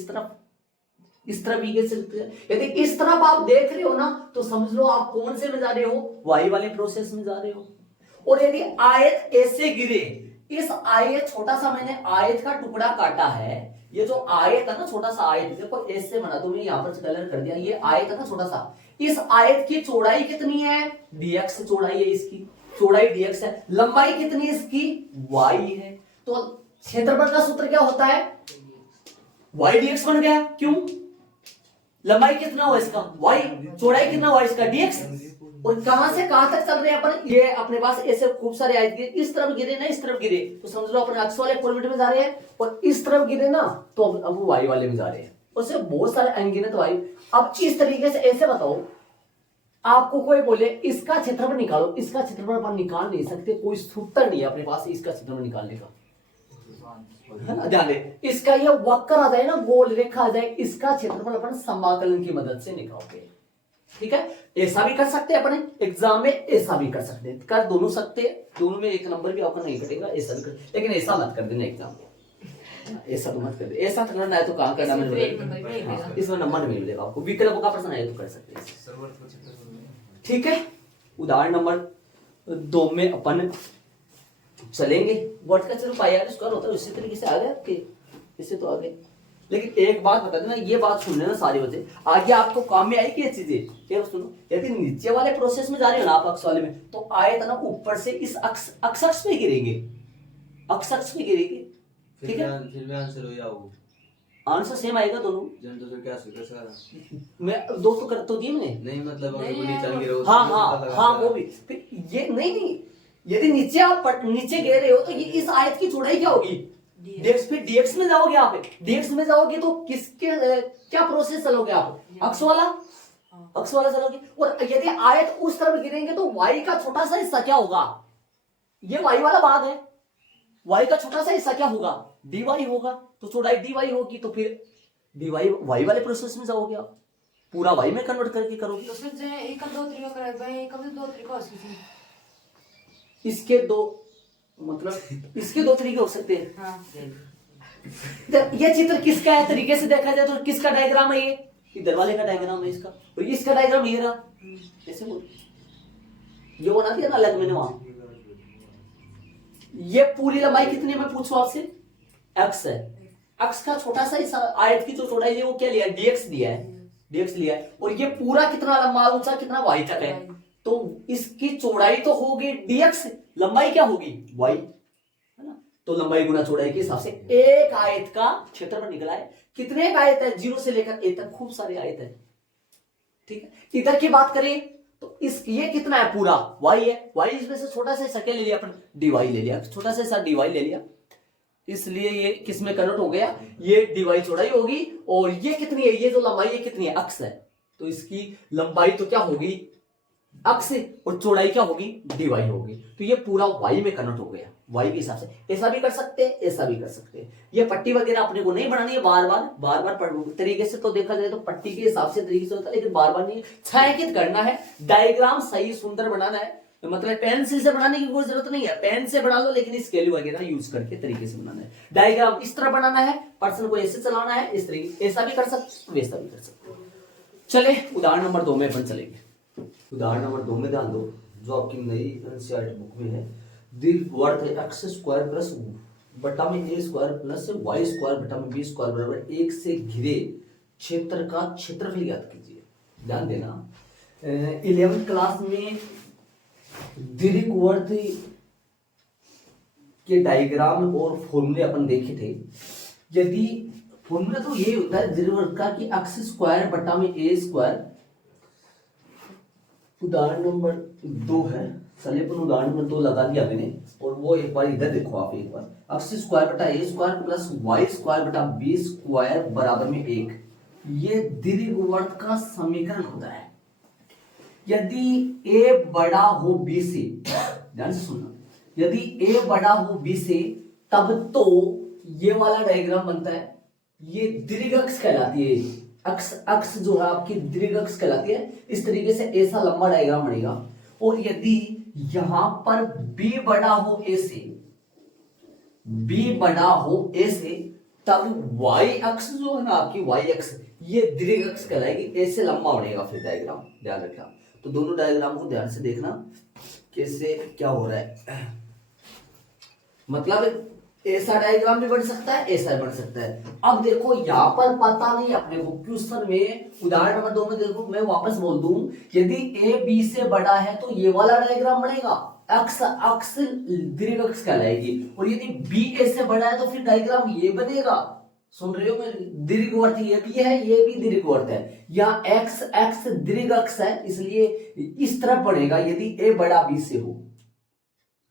इस तरफ भी गिर सकते हैं। यदि इस तरफ आप देख रहे हो ना तो समझ लो आप कौन से में जा रहे हो, वाई वाले प्रोसेस में जा रहे हो। और यदि आयत ऐसे गिरे, इस आयत, छोटा सा मैंने आयत का टुकड़ा काटा है, ये जो आयत है ना, छोटा सा आयत, देखो ऐसे बना, तो मैंने यहां पर कलर कर दिया, ये आयत है ना छोटा सा, इस आयत की चौड़ाई कितनी है, dx चौड़ाई है इसकी, चौड़ाई dx है, लंबाई कितनी है इसकी, y है। तो क्षेत्रफल का सूत्र क्या होता है, y dx बन गया। क्यों, लंबाई कितना हुआ इसका y, चौड़ाई कितना हुआ इसका dx। और कहां से कहां तक चल रहे हैं अपन, ये अपने पास ऐसे खूब सारे आयत गिरे, इस तरफ गिरे ना, इस तरफ गिरे तो समझ लो अपन अक्ष वाले फॉर्मेट में जा रहे हैं, और इस तरफ गिरे ना तो अब वाई वाले में जा रहे हैं। उससे बहुत सारे अनगिनत वाई। अब इस तरीके से ऐसे बताओ, आपको कोई बोले इसका क्षेत्रफल निकालो, इसका क्षेत्रफल अपन निकाल नहीं सकते, कोई सूत्र नहीं है अपने पास इसका क्षेत्रफल निकालने का, ध्यान दे। इसका ये वक्र आ जाए ना, गोल रेखा आ जाए, इसका क्षेत्रफल अपन समाकलन की मदद से निकालते। ठीक है, ऐसा भी कर सकते हैं अपने एग्जाम में, ऐसा भी कर सकते हैं, कर दोनों सकते हैं, दोनों में एक नंबर भी आपका नहीं कटेगा, ऐसा भी कर, लेकिन ऐसा मत कर देना एग्जाम में, ऐसा तो मत कर दे, ऐसा करना है तो कहां करना है, इसमें नंबर नहीं मिलेगा आपको, विकल्प का प्रश्न है तो कर सकते हैं। ठीक है, उदाहरण नंबर 2 में अपन चलेंगे। वर्ड का चलो यार स्क्वायर होता है, इसी तरीके से आ गए आपके, इससे तो आगे। लेकिन एक बात बता देना, ये बात सुन लेना सारे बच्चे, आगे आपको काम में आएगी ये चीजें। क्या सुनो, यदि नीचे वाले प्रोसेस में जा रहे हो ना आप अक्ष वाले में, तो आयत ना ऊपर से इस अक्ष में गिरेंगे, अक्ष में गिरेगी। ठीक है, फिर भी आंसर हो जाओ, आंसर सेम आएगा दोनों। जन तो क्या सूत्र सारा मैं दो तो कर तो दिए मैंने, नहीं मतलब अगर वो नीचे गिरे हो, हाँ वो भी। फिर ये नहीं, यदि नीचे आप नीचे गिर रहे हो तो ये इस आयत की चौड़ाई क्या होगी, dx। फिर dx में जाओगे आप, dx में जाओगे तो किसके क्या प्रोसेस चलोगे आप, अक्ष वाला चलोगे। और यदि आयत उस तरफ गिरेंगे तो y का छोटा सा हिस्सा क्या होगा, ये y वाला भाग है, y का छोटा सा हिस्सा क्या होगा, dy होगा। तो चौड़ाई dy होगी, तो फिर dy y वाले प्रोसेस में जाओगे आप, पूरा y में कन्वर्ट करके करोगे। तो फिर जो है एक दो तरीका करेगा भाई, एक दो तरीका हो सकते हैं, इसके दो मतलब इसके दो तरीके हो सकते हैं। हाँ ये चित्र किसका है, तरीके से देखा जाए तो किसका डायग्राम है, ये इधर वाले का डायग्राम है इसका, और इसका डायग्राम ये रहा, ऐसे बोल ये बना दिया ना अलग मैंने वहां। ये पूरी लंबाई कितनी है मैं पूछू आपसे, x है, x का छोटा सा हिस्सा, आयत की जो चौड़ाई है वो क्या लिया है, dx दिया है, dx लिया है। और ये पूरा कितना लंबा ऊंचा कितना y तक है, तो इसकी चौड़ाई तो होगी dx, लंबाई क्या होगी y, है ना। तो लंबाई गुना चौड़ाई के हिसाब से एक आयत का क्षेत्रफल निकला है। कितने आयत है, 0 से लेकर a तक खूब सारे आयत है। ठीक है, इधर की बात करें तो इस ये कितना है, पूरा y है, y इसमें से छोटा सा हिस्सा क्या ले लिया अपन, dy ले लिया, छोटा सा हिस्सा dy ले लिया, इसलिए ये किस में कन्वर्ट हो गया, ये dy चौड़ाई होगी। और ये कितनी है, ये जो लंबाई है कितनी है, अक्ष है, तो इसकी लंबाई तो क्या होगी अक्ष, और चौड़ाई क्या होगी dy होगी। तो ये पूरा y में कन्वर्ट हो गया, y के हिसाब से। ऐसा भी कर सकते हैं, ऐसा भी कर सकते हैं। ये पट्टी वगैरह अपने को नहीं बनानी है बार बार तरीके से, तो देखा जाए तो पट्टी के हिसाब से तरीके से होता है, लेकिन बार बार नहीं, छायांकित करना है, डायग्राम सही सुंदर बनाना है। मतलब पेंसिल से बनाने की कोई जरूरत नहीं है, पेन से बना लो, लेकिन स्केल वगैरह यूज करके तरीके से बनाना है। डायग्राम इस तरह बनाना है, पर्सन को ऐसे चलाना है, इस तरीके, ऐसा भी कर सकते वैसा भी कर सकते। चले उदाहरण नंबर 2 में अपन चलेंगे। उदाहरण नंबर 2 में ध्यान दो, जो आपकी नई एनसीईआरटी बुक में है। दीर्घवृत्त है x स्क्वायर प्लस बटा में a square plus y square बटा में b स्क्वायर बराबर 1 से घिरे क्षेत्र का क्षेत्रफल ज्ञात कीजिए। ध्यान देना, 11th क्लास में दीर्घवृत्त के डायग्राम और फॉर्मूले अपन देखे थे। यदि फॉर्मूला तो ये होता है दीर्घवृत्त का कि x स्क्वायर बटा में a स्क्वायर, उदाहरण नंबर 2 है, चलिए अपन उदाहरण नंबर 2 लगा दिया मैंने, और वो एक बार इधर देखो आप, एक बार x स्क्वायर बटा a square plus y square बटा b स्क्वायर बराबर में 1, ये दीर्घवृत्त का समीकरण होता है। यदि a बड़ा हो b से, ध्यान से सुनना, यदि a बड़ा हो b से तब तो ये वाला डायग्राम बनता है, ये दीर्घ अक्ष कहलाती है अक्ष अक्ष जो है आपकी दीर्घ अक्ष कहलाती है। इस तरीके से ऐसा लंबा डायग्राम बनेगा और यदि यहां पर b बड़ा हो a से, b बड़ा हो a से, तब y अक्ष जो है ना आपकी y अक्ष ये दीर्घ अक्ष कहलाएगी। ऐसे लंबा बनेगा फिर डायग्राम, ध्यान रखना। तो दोनों डायग्राम को ध्यान से देखना कैसे क्या हो रहा है। मतलब ऐसा डायग्राम भी बन सकता है, ऐसा भी बन सकता है। अब देखो यहाँ पर पता नहीं अपने को क्वेश्चन में उदाहरण नंबर 2 में देखो, मैं वापस बोल दूं, यदि a b से बड़ा है तो ये वाला डायग्राम बनेगा, अक्ष अक्ष दीर्घ अक्ष कहलाएगी। और यदि b a से बड़ा है तो फिर डायग्राम ये बनेगा। सुन रहे हो मेरे? दीर्घवृत्त ये भी है, ये भी दीर्घवृत्त है। यहाँ x x दीर्घ अक्ष है, इसलिए इस तरफ बढ़ेगा यदि a बड़ा b से हो,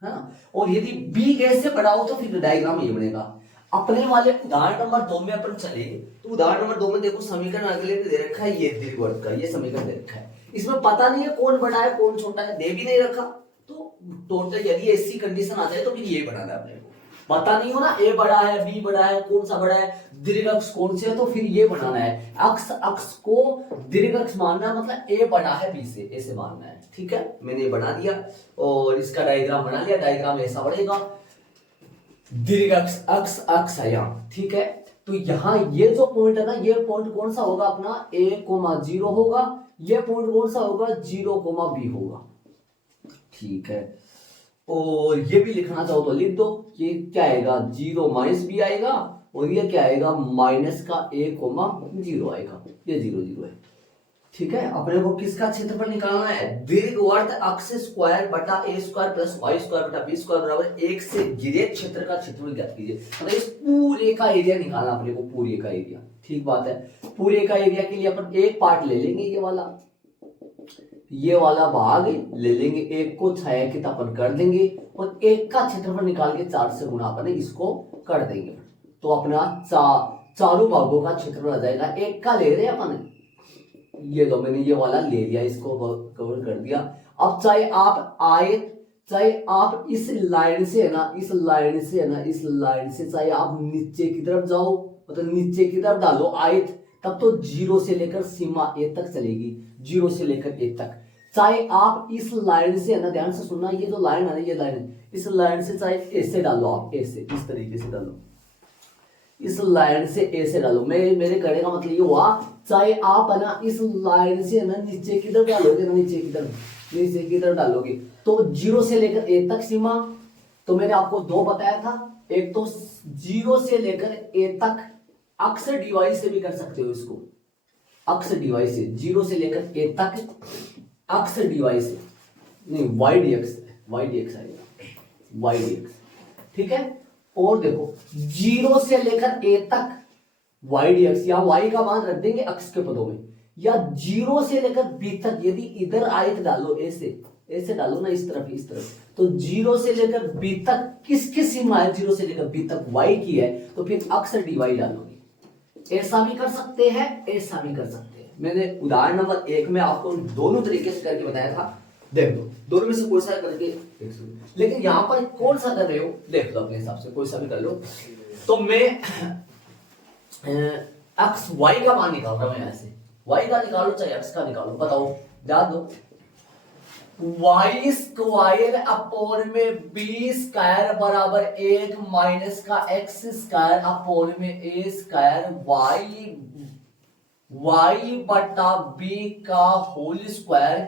हाँ। और यदि b a से बड़ा हो तो फिर डायग्राम ये बनेगा। अपने वाले उदाहरण नंबर 2 में अपन चले तो उदाहरण नंबर 2 में देखो समीकरण अगले दे रखा है, ये दीर्घवृत्त का ये समीकरण दे रखा है। इसमें पता नहीं है कौन बड़ा है कौन छोटा है, दे भी नहीं रखा। तो टोटल यदि ऐसी कंडीशन आ जाए तो फिर ये बनाना है अपने को। पता नहीं हो ना a बड़ा है b बड़ा है, कौन सा बड़ा है, दीर्घ अक्ष कौन से है, तो फिर ये बनाना है। अक्ष अक्ष को दीर्घ अक्ष मानना है, मतलब a बड़ा है b से, ऐसे मानना है। ठीक है, मैंने ये बना दिया और इसका डायग्राम बना लिया। डायग्राम ऐसा बढ़ेगा, दीर्घ अक्ष अक्ष अक्ष है यहाँ। ठीक है, तो यहाँ ये जो पॉइंट है ना, ये पॉइंट कौन सा होगा अपना, a,0 होगा। ये पॉइंट कौन सा होगा, 0,b होगा। ठीक है, और ये भी लिखना चाहो तो लिख दो। ये क्या आएगा, 0 माइनस b आएगा और ये क्या आएगा, माइनस का a,0 आएगा। ये 0 0 है। ठीक है, अपने को किसका क्षेत्रफल निकालना है, दीर्घवृत्त अक्ष स्क्वायर बटा a square plus y square बटा b स्क्वायर बराबर 1 से घिरे क्षेत्र का क्षेत्रफल ज्ञात कीजिए। मतलब इस पूरे का एरिया निकालना अपने को, पूरे का एरिया। ठीक बात है, पूरे का एरिया के लिए अपन एक पार्ट ले लेंगे, ये वाला भाग ले लेंगे, एक को छायांकित अपन कर देंगे और एक का क्षेत्रफल निकाल के 4 से गुणा अपन इसको कर देंगे। तो अपना चारों भागों का क्षेत्रफल आ जाएगा। एक का ले रहे अपन, ये दो, मैंने ये वाला ले लिया, इसको कवर कर दिया। अब चाहे आप आयत, चाहे आप इस लाइन से है ना, इस लाइन से है ना, इस लाइन से चाहे आप नीचे की तरफ जाओ, मतलब नीचे की तरफ डालो आयत, तब तो 0 से लेकर सीमा a तक चलेगी, 0 से लेकर a तक। चाहे आप इस लाइन से है ना, ध्यान से सुनना, ये जो लाइन है ना, ये लाइन, इस लाइन से चाहे ऐसे डालो, आप ऐसे इस तरीके से डालो, इस लाइन से ऐसे डालो। मेरे कहने का मतलब ये हुआ, चाहे आप है ना इस लाइन से है ना नीचे की तरफ डालोगे ना, नीचे की तरफ डालोगे तो 0 से लेकर a तक सीमा। तो मैंने आपको 2 बताया था, एक तो 0 से लेकर a तक अक्ष dy से भी कर सकते हो इसको, अक्ष dy से, 0 से लेकर a तक अक्ष dy से, नहीं y dx आएगा, y dx। ठीक है, और देखो 0 से लेकर a तक y dx, या y का मान रख देंगे अक्ष के पदों में, या 0 से लेकर b तक, यदि इधर आयत डालो ऐसे डालो ना, इस तरफ, तो 0 से लेकर b तक किसकी सीमा है, 0 से लेकर b तक y की है, तो फिर अक्ष dy डालोगे। ऐसा भी कर सकते हैं, ऐसा भी कर सकते हैं। मैंने उदाहरण नंबर 1 में आपको दोनों तरीके से करके बताया था, देख लो दोनों में से कोई सा करके देख लो। लेकिन यहाँ पर कौन सा कर रहे हो देख लो, अपने हिसाब से कोई सा भी कर लो। तो मैं अक्ष y का मान निकाल रहा हूं, यहाँ से y का निकालो चाहे x का निकालो, बताओ, याद दो। y स्क्वायर अपॉन में b स्क्वायर बराबर 1 माइनस का x स्क्वायर अपॉन में a स्क्वायर y बटा b का होल स्क्वायर,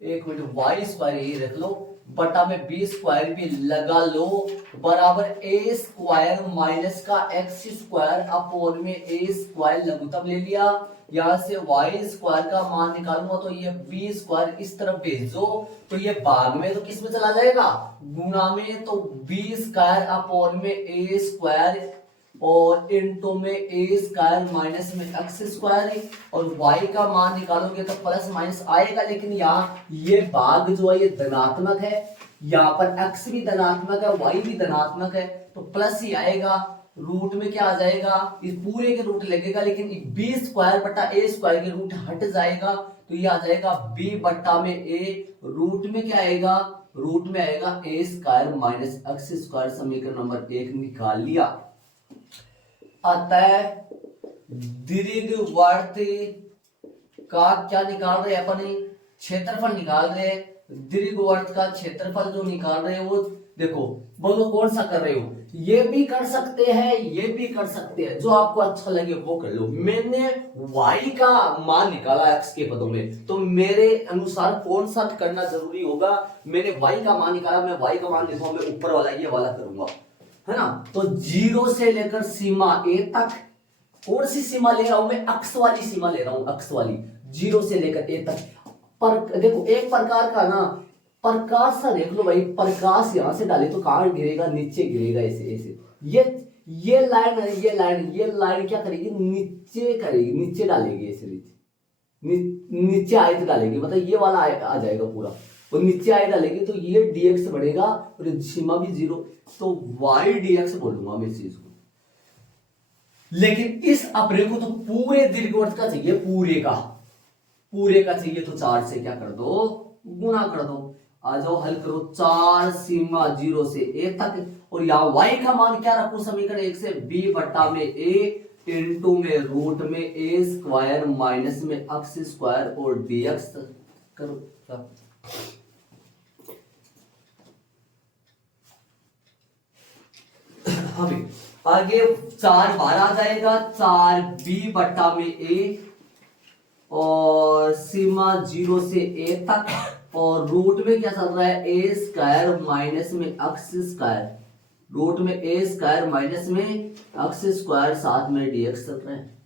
एक मिनट, y स्क्वायर ये रख लो, बटा में b स्क्वायर भी लगा लो, बराबर a स्क्वायर माइनस का x स्क्वायर अपॉन में a स्क्वायर लघुत्तम ले लिया। यहाँ से y स्क्वायर का मान निकालूंगा तो ये b स्क्वायर इस तरफ भेजो, तो ये भाग में तो किस में चला जाएगा, गुणा में, तो b स्क्वायर अपॉन में a स्क्वायर और इनटू में a स्क्वायर माइनस में x स्क्वायर, और y का मान निकालोगे तो प्लस माइनस आएगा। लेकिन यहाँ ये भाग जो है ये धनात्मक है, यहाँ पर x भी धनात्मक है, y भी धनात्मक है, तो प्लस ही आएगा। रूट में क्या आ जाएगा, इस पूरे के रूट लगेगा, लेकिन b स्क्वायर बटा a स्क्वायर के रूट हट जाएगा, तो ये आ जाएगा b बटा में a, रूट में क्या आएगा, रूट में आएगा a square minus x square. समीकरण नंबर 1 निकाल लिया। अतः दीर्घवृत्त का क्या निकाल रहे हैं अपन, क्षेत्रफल निकाल रहे हैं। दीर्घवृत्त का क्षेत्रफल जो निकाल रहे हो, देखो बोलो कौन सा कर रहे हो, ये भी कर सकते हैं, ये भी कर सकते हैं, जो आपको अच्छा लगे वो कर लो। मैंने y का मान निकाला x के पदों में, तो मेरे अनुसार कौन सा करना जरूरी होगा, मैंने y का मान निकाला, मैं y का मान लिखूंगा, मैं ऊपर वाला ये वाला करूंगा, है ना। तो 0 से लेकर सीमा a तक, कौन सी सीमा ले रहा हूं मैं, अक्ष वाली सीमा ले रहा हूं, अक्ष वाली, 0 से लेकर a तक। पर देखो एक प्रकार का ना प्रकाश सा देख लो भाई, प्रकाश यहां से डाले तो कहां गिरेगा, नीचे गिरेगा, ऐसे ऐसे। ये लाइन है, ये लाइन क्या करेगी, नीचे करेगी, नीचे डालेगी, ऐसे नीचे आए तो डालेगी, मतलब ये वाला आ जाएगा पूरा, और नीचे आए डालेगी तो ये dx बढ़ेगा और सीमा भी 0, तो y dx बोलूंगा मैं इस चीज को। लेकिन इस अपने को तो पूरे दीर्घवृत्त का चाहिए, पूरे का चाहिए, तो 4 से क्या कर दो, गुना कर दो। आ जाओ हल करो, 4 सीमा 0 से a तक, और यहाँ y का मान क्या रखो समीकरण 1 से, b बटा में a इंटू में रूट में a स्क्वायर माइनस में अक्ष स्क्वायर और dx करो क्या? अभी आगे 4 बार आ जाएगा, 4b बटा में a और सीमा 0 से a तक, और रूट में क्या चल रहा है, a स्क्वायर माइनस में अक्ष स्क्वायर, रूट में a स्क्वायर माइनस में अक्ष स्क्वायर, साथ में dx चल रहा है।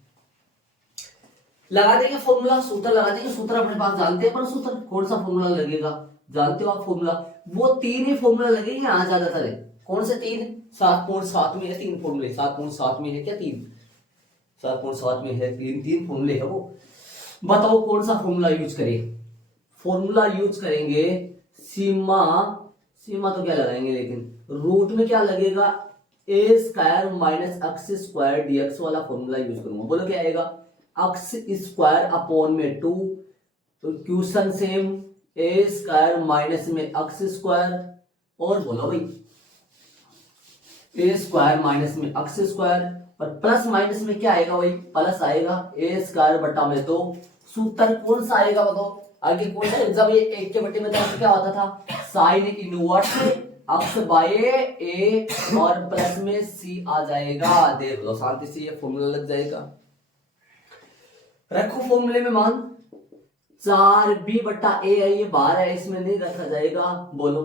लगा देंगे फॉर्मूला, सूत्र लगा देंगे, सूत्र अपने पास जानते हैं, पर सूत्र कौन सा फॉर्मूला लगेगा, जानते हो आप फॉर्मूला, वो 3 ही फॉर्मूला लगेंगे यहाँ ज्यादातर है। कौन से 3, 7.7 में है 3 फॉर्मूले, 7.7 में है क्या 3, 7.7 में है 3 फॉर्मूले है वो। बताओ कौन सा फॉर्मूला यूज करें, फॉर्मूला यूज करेंगे सीमा तो क्या लगाएंगे, लेकिन रूट में क्या लगेगा, a स्क्वायर माइनस अक्ष स्क्वायर dx वाला फॉर्मूला यूज करूंगा। बोलो क्या आएगा, अक्ष स्क्वायर अपॉन में 2, तो question same, a square minus में अक्ष स्क्वायर, और बोलो भाई a स्क्वायर माइनस में अक्ष स्क्वायर, और प्लस माइनस में क्या आएगा भाई, प्लस आएगा, a स्क्वायर बटा में 2। सूत्र कौन सा आएगा बताओ, आगे कौन सा, जब ये 1 के बटे में था क्या होता था, साइन इनवर्स अक्ष बाय a और प्लस में c आ जाएगा। देख लो शांति से, ये फॉर्मूला लग जाएगा। रखो फॉर्मूले में मान, 4b बटा a है, ये बाहर है, इसमें नहीं रखा जाएगा। बोलो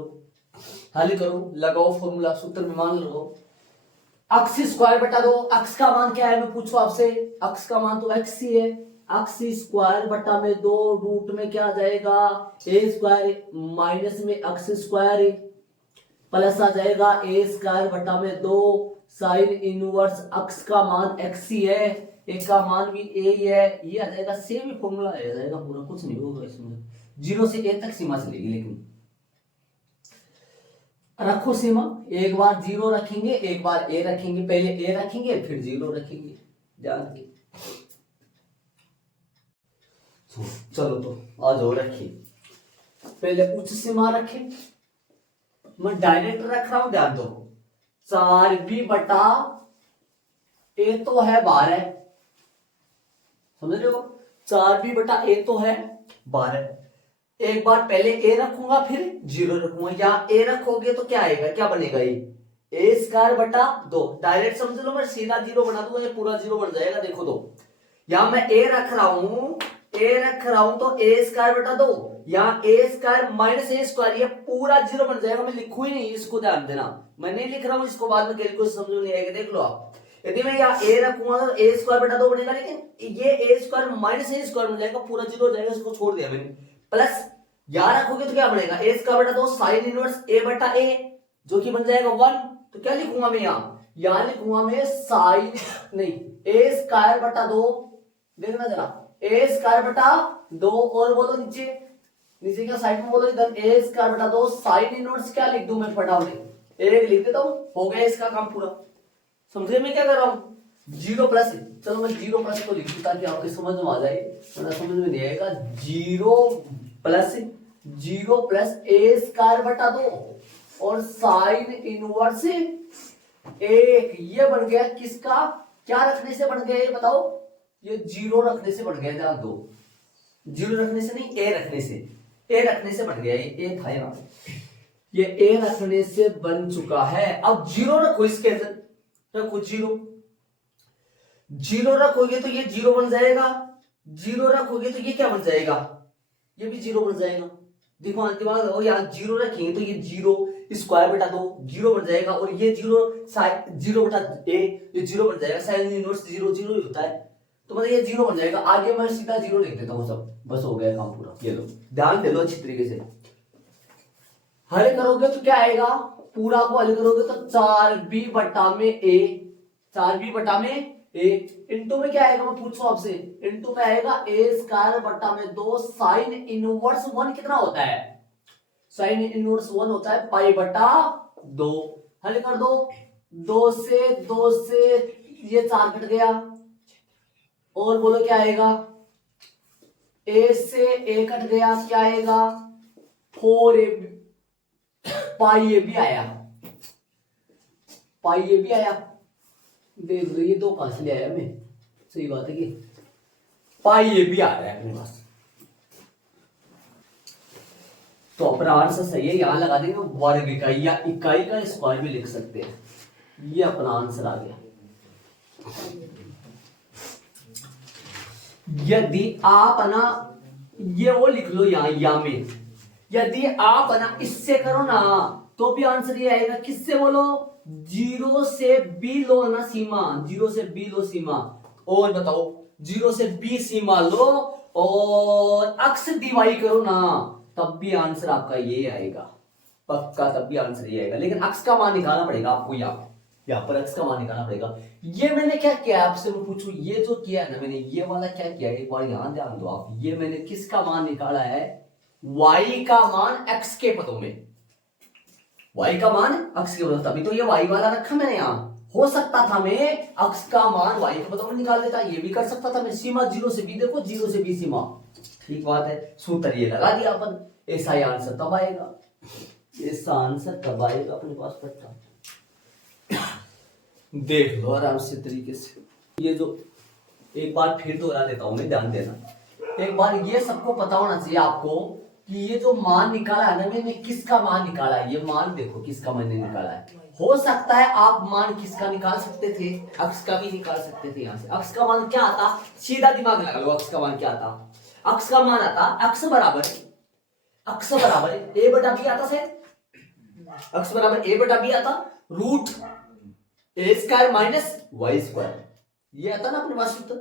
हल करो, लगाओ फॉर्मूला, सूत्र में मान लो, अक्ष स्क्वायर बटा 2, अक्ष का मान क्या है मैं पूछूं आपसे, अक्ष का मान तो x ही है, अक्ष स्क्वायर बटा में 2, रूट में क्या आ जाएगा, a स्क्वायर माइनस में अक्ष स्क्वायर प्लस आ जाएगा a स्क्वायर बटा में 2 साइन इनवर्स अक्ष का मान x ही है, एक का मान भी a ही है, ये आ जाएगा, सेम ही फॉर्मूला आ जाएगा पूरा, कुछ नहीं होगा इसमें। 0 से a तक सीमा चलेगी, लेकिन रखो सीमा, एक बार 0 रखेंगे, एक बार a रखेंगे, पहले a रखेंगे फिर 0 रखेंगे, ध्यान रखिए। चलो तो आ जाओ, रखिए पहले उच्च सीमा रखे, मैं डायरेक्ट रख रहा हूं, ध्यान दो, 4b बटा a तो है 12, समझ रहे हो, 4b बटा a तो है 12, एक बार पहले a रखूंगा फिर 0 रखूंगा, यहाँ a रखोगे तो क्या आएगा, क्या बनेगा, ये a स्क्वायर बटा 2, डायरेक्ट समझ लो, मैं सीधा 0 बना दूंगा, ये पूरा 0 बन जाएगा। देखो तो यहाँ मैं a रख रहा हूं, तो a स्क्वायर बटा 2, यहाँ a square minus a square, ये पूरा 0 बन जाएगा। मैं लिखू ही नहीं, इसको ध्यान देना, मैं नहीं लिख रहा हूं, इसको बाद में कैलकुलेशन समझ में नहीं आएगा, देख लो आप। यदि मैं यहाँ a रखूंगा तो a स्क्वायर बटा 2 बनेगा, लेकिन ये a square minus a square बन जाएगा, पूरा 0 हो जाएगा, इसको छोड़ दिया मैंने। प्लस यहाँ रखोगे तो क्या बनेगा, a स्क्वायर बटा 2 साइन इनवर्स a बटा a, जो कि बन जाएगा 1, तो क्या लिखूंगा मैं यहाँ लिखूंगा मैं साइन नहीं, a स्क्वायर बटा 2, देखना जरा, a स्क्वायर बटा 2, और बोलो नीचे क्या साइड में बोलो, इधर a स्क्वायर बटा 2 साइन इनवर्स, क्या लिख दूं मैं फटाफट, एक लिख देता हूं, हो गया इसका काम पूरा। समझे मैं क्या कर रहा हूं, 0 प्लस, चलो मैं 0 प्लस को लिख दूं ताकि आपको समझ में आ जाए, वरना समझ में नहीं आएगा। 0 प्लस a स्क्वायर बटा 2 और साइन इनवर्स 1, ये बन गया किसका, क्या रखने से बन गया ये बताओ, ये जीरो रखने से बढ़ गया जरा दो, जीरो रखने से नहीं, ए रखने से, ए रखने से बढ़ गया, ये ए था यहाँ, ये ए रखने से बन चुका है। अब जीरो रखो इसके अंदर, रखो जीरो, जीरो रखोगे तो ये जीरो बन जाएगा, जीरो रखोगे तो ये क्या बन जाएगा, ये भी जीरो बन जाएगा। देखो दिमाग लगाओ, यहाँ जीरो रखेंगे तो ये जीरो स्क्वायर बटा दो जीरो बन जाएगा, और ये जीरो जीरो बटा ए ये जीरो बन जाएगा, साइन इनवर्स जीरो जीरो ही होता है, तो मतलब ये जीरो बन जाएगा। आगे मैं सीधा जीरो लिख देता हूँ सब, बस हो गया काम पूरा। ये लो ध्यान दे लो अच्छी तरीके से, हल करोगे तो क्या आएगा, पूरा को हल करोगे तो 4b बटा में ए, 4b बटा में ए, इंटू में क्या आएगा, मैं पूछूं आपसे, इंटू में आएगा ए स्क्वायर बटा में 2 साइन इनवर्स 1 कितना होता है, साइन इनवर्स 1 होता है पाई बटा 2। हल कर दो, 2 से ये 4 कट गया, और बोलो क्या आएगा, ए से ए कट गया, क्या आएगा 4a, पाई ए भी आया, पाई ए भी आया, देख लो ये दो कहां से ले आया मैं, सही बात है कि पाई ए भी आ रहा है अपने पास, तो अपना आंसर सही है, यहां लगा देंगे वर्ग इकाई या इकाई का स्क्वायर भी लिख सकते हैं, ये अपना आंसर आ गया। यदि आप ना ये वो लिख लो यहाँ या में, यदि आप ना इससे करो ना तो भी आंसर ये आएगा, किससे बोलो, जीरो से बी लो ना सीमा, जीरो से बी लो सीमा, और बताओ जीरो से बी सीमा लो और अक्स डिवाइड करो ना, तब भी आंसर आपका ये आएगा पक्का, तब भी आंसर ये आएगा। लेकिन अक्स का मान निकालना पड़ेगा आपको, यहाँ पर अक्स का मान निकालना पड़ेगा। ये मैंने क्या किया आपसे मैं पूछूं, ये जो किया ना मैंने, ये वाला क्या किया, एक बार यहाँ ध्यान दो आप, ये मैंने किसका मान निकाला है, y का मान x के पदों में, y का मान x के पदों में, तभी तो ये y वाला रखा मैंने यहाँ। हो सकता था मैं x का मान y के पदों में निकाल देता, ये भी कर सकता था मैं, सीमा 0 से b, देखो 0 से b सीमा, ठीक बात है, सूत्र ये लगा दिया अपन, ऐसा ही आंसर तब आएगा, ऐसा आंसर तब आएगा अपने पास पट्टा। देख लो आराम से तरीके से, ये जो एक बार फिर दोहरा देता हूं मैं, ध्यान देना, एक बार ये सबको पता होना चाहिए आपको कि ये जो मान निकाला है ना मैंने, किसका मान निकाला है, ये मान देखो किसका मैंने निकाला है। हो सकता है आप मान किसका निकाल सकते थे, अक्स का भी निकाल सकते थे। यहाँ से अक्स का मान क्या आता, सीधा दिमाग लगा लो, अक्स का मान क्या आता, अक्स का मान आता अक्स बराबर ए बटा बी आता शायद, अक्स बराबर ए बटा बी आता, root A square minus y square, ये आता ना अपने पास सूत्र,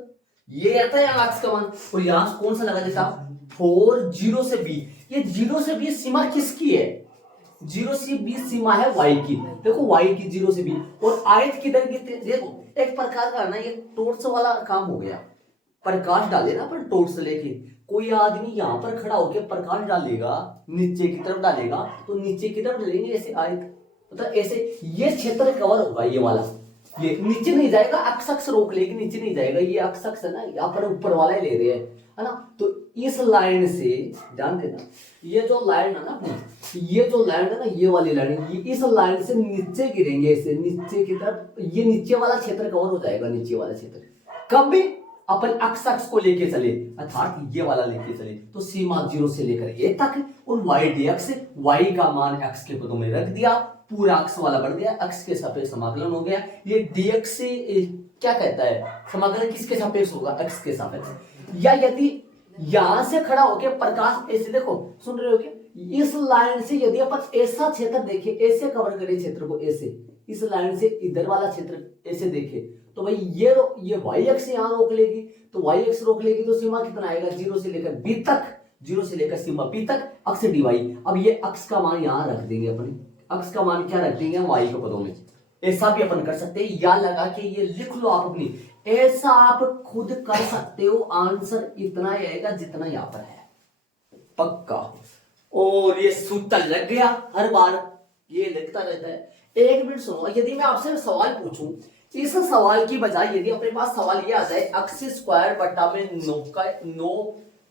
ये आता है यहाँ अक्स का मान, और यहाँ कौन सा लगा देता 4 0 से b, ये 0 से b सीमा किसकी है, 0 से b सीमा है y की, देखो y की 0 से b, और आयत किधर की, देखो एक प्रकार का ना ये टॉर्च वाला काम हो गया, प्रकाश डाले ना अपन टॉर्च लेके, कोई आदमी यहाँ पर खड़ा होकर प्रकाश डालेगा, नीचे की तरफ डालेगा, तो नीचे की तरफ डालेंगे ऐसे आयत, मतलब ऐसे ये क्षेत्र कवर होगा, ये वाला, ये नीचे नहीं जाएगा, अक्स अक्स रोक लेके नीचे नहीं जाएगा, ये अक्स अक्स है ना, यहाँ पर ऊपर वाला ही ले रहे हैं, है ना, तो इस लाइन से ध्यान देना, ये जो लाइन है ना अपनी, ये जो लाइन है ना, ये वाली लाइन, ये इस लाइन से नीचे गिरेंगे ऐसे नीचे की तरफ, ये नीचे वाला क्षेत्र कवर हो जाएगा, नीचे वाला क्षेत्र कब भी अपन अक्स अक्स को लेके चले, अर्थात ये वाला लेके चले, तो सीमा 0 से लेकर a तक, और y dx, y का मान x के पदों में रख दिया, पूरा अक्स वाला बढ़ गया, अक्स के सापेक्ष समाकलन हो गया, ये dx से क्या कहता है, समाकलन किसके सापेक्ष होगा, x के सापेक्ष। या यदि यहां से खड़ा होके प्रकाश ऐसे, देखो सुन रहे हो क्या, इस लाइन से यदि अपन ऐसा क्षेत्र देखे, ऐसे कवर करे क्षेत्र को, ऐसे इस लाइन से इधर वाला क्षेत्र ऐसे देखे, तो भाई ये y अक्ष यहाँ रोक लेगी, तो y अक्ष रोक लेगी तो सीमा कितना आएगा, 0 से लेकर b तक, 0 से लेकर सीमा b तक, अक्ष dy। अब ये अक्ष का मान यहाँ रख देंगे अपने, अक्ष का मान क्या रख देंगे y के पदों में, ऐसा भी अपन कर सकते हैं, या लगा के ये लिख लो आप अपनी, ऐसा आप खुद कर सकते हो, आंसर इतना ही आएगा जितना यहाँ पर है पक्का। और ये सूत्र लग गया, हर बार ये लिखता रहता है। एक मिनट सुनो, यदि मैं आपसे सवाल पूछूं, इस सवाल की बजाय यदि अपने पास सवाल ये आ जाए, एक्स स्क्वायर बटा में 9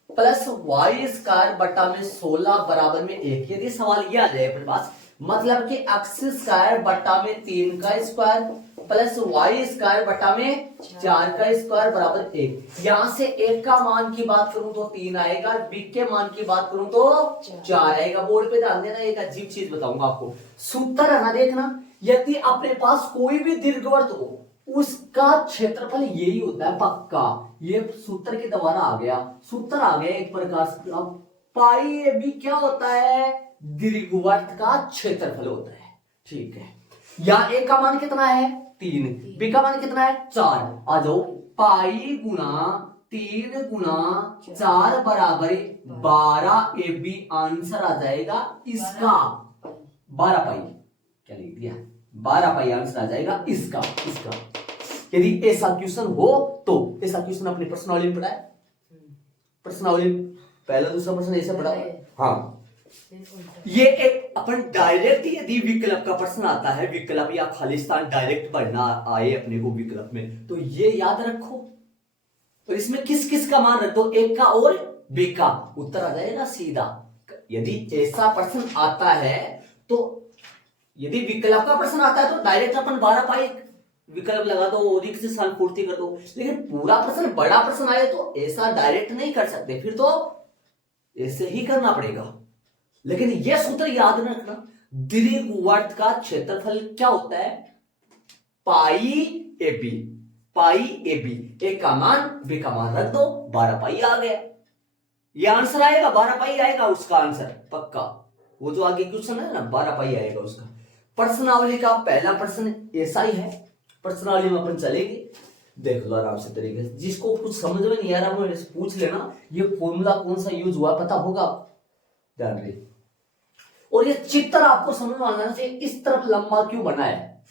प्लस वाई स्क्वायर बटा में 16 बराबर में 1, यदि सवाल ये आ जाए अपने पास, मतलब कि एक्स स्क्वायर बटा में 3 का स्क्वायर प्लस वाई स्क्वायर बटा में 4 का स्क्वायर बराबर 1। यहां से 1 का मान की बात करूं तो 3 आएगा, बी के मान की बात करूं तो 4 आएगा। बोर्ड पे ध्यान देना, एक अजीब चीज बताऊंगा आपको। सूत्र है ना, देखना, यदि अपने पास कोई भी दीर्घवृत्त हो उसका क्षेत्रफल यही होता है पक्का। ये सूत्र के द्वारा आ गया, सूत्र आ गया एक प्रकार से। अब पाई ए बी क्या होता है? दीर्घवृत्त का क्षेत्रफल होता है। ठीक है, या ए का मान कितना है? 3, बी का मान कितना है? 4। आ जाओ, पाई गुना 3 गुना 4 बराबर 12 ए बी आंसर आ जाएगा इसका 12 पाई। क्या लिख दिया? 12 पाई आंसर आ जाएगा इसका। यदि ऐसा क्वेश्चन हो तो, ऐसा क्वेश्चन अपने प्रश्नावली में पढ़ा है, प्रश्नावली पहला दूसरा प्रश्न ऐसे पढ़ा है। हाँ, ये एक अपन डायरेक्ट यदि विकल्प का प्रश्न आता है, विकल्प या खालिस्तान डायरेक्ट पढ़ना आए अपने को विकल्प में, तो ये याद रखो। और इसमें किस किस का मान रख दो, एक का और बी का, उत्तर आ जाएगा सीधा। यदि ऐसा प्रश्न आता है तो, यदि विकल्प का प्रश्न आता है तो डायरेक्ट अपन 12 पाई विकल्प लगा दो और एक से स्थान पूर्ति कर दो। लेकिन पूरा प्रश्न, बड़ा प्रश्न आए तो ऐसा डायरेक्ट नहीं कर सकते, फिर तो ऐसे ही करना पड़ेगा। लेकिन यह सूत्र याद रखना, दीर्घवृत्त का क्षेत्रफल क्या होता है? पाई A B. Pi A B, ए का मान बी का मान रख दो, 12 पाई आ गया। ये आंसर आएगा, 12 पाई आएगा उसका आंसर पक्का। वो जो आगे क्वेश्चन है ना, 12 पाई आएगा उसका। प्रश्नावली का पहला प्रश्न ऐसा ही है, प्रश्नावली में अपन चलेंगे, देख लो आराम से तरीके से। जिसको कुछ समझ में नहीं आ रहा वो मेरे से पूछ लेना, ये फॉर्मूला कौन सा यूज हुआ पता होगा, ध्यान रखिए। और ये चित्र आपको समझ में आना चाहिए, इस तरफ लंबा क्यों बना है,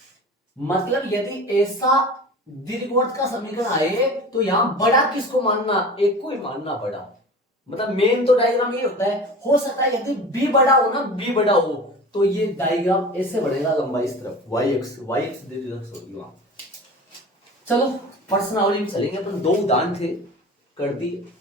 मतलब यदि ऐसा दीर्घवृत्त का समीकरण आए तो यहां बड़ा किसको मानना? एक को ही मानना बड़ा। मतलब मेन तो डायग्राम ये होता है। हो सकता है यदि बी बड़ा हो ना, बी बड़ा हो तो ये डायग्राम ऐसे बढ़ेगा लंबा इस तरफ, वाई एक्स दीर्घवृत्त होगी वहां। चलो प्रश्नावली में चलेंगे अपन। 2 उदाहरण थे, कर दिए।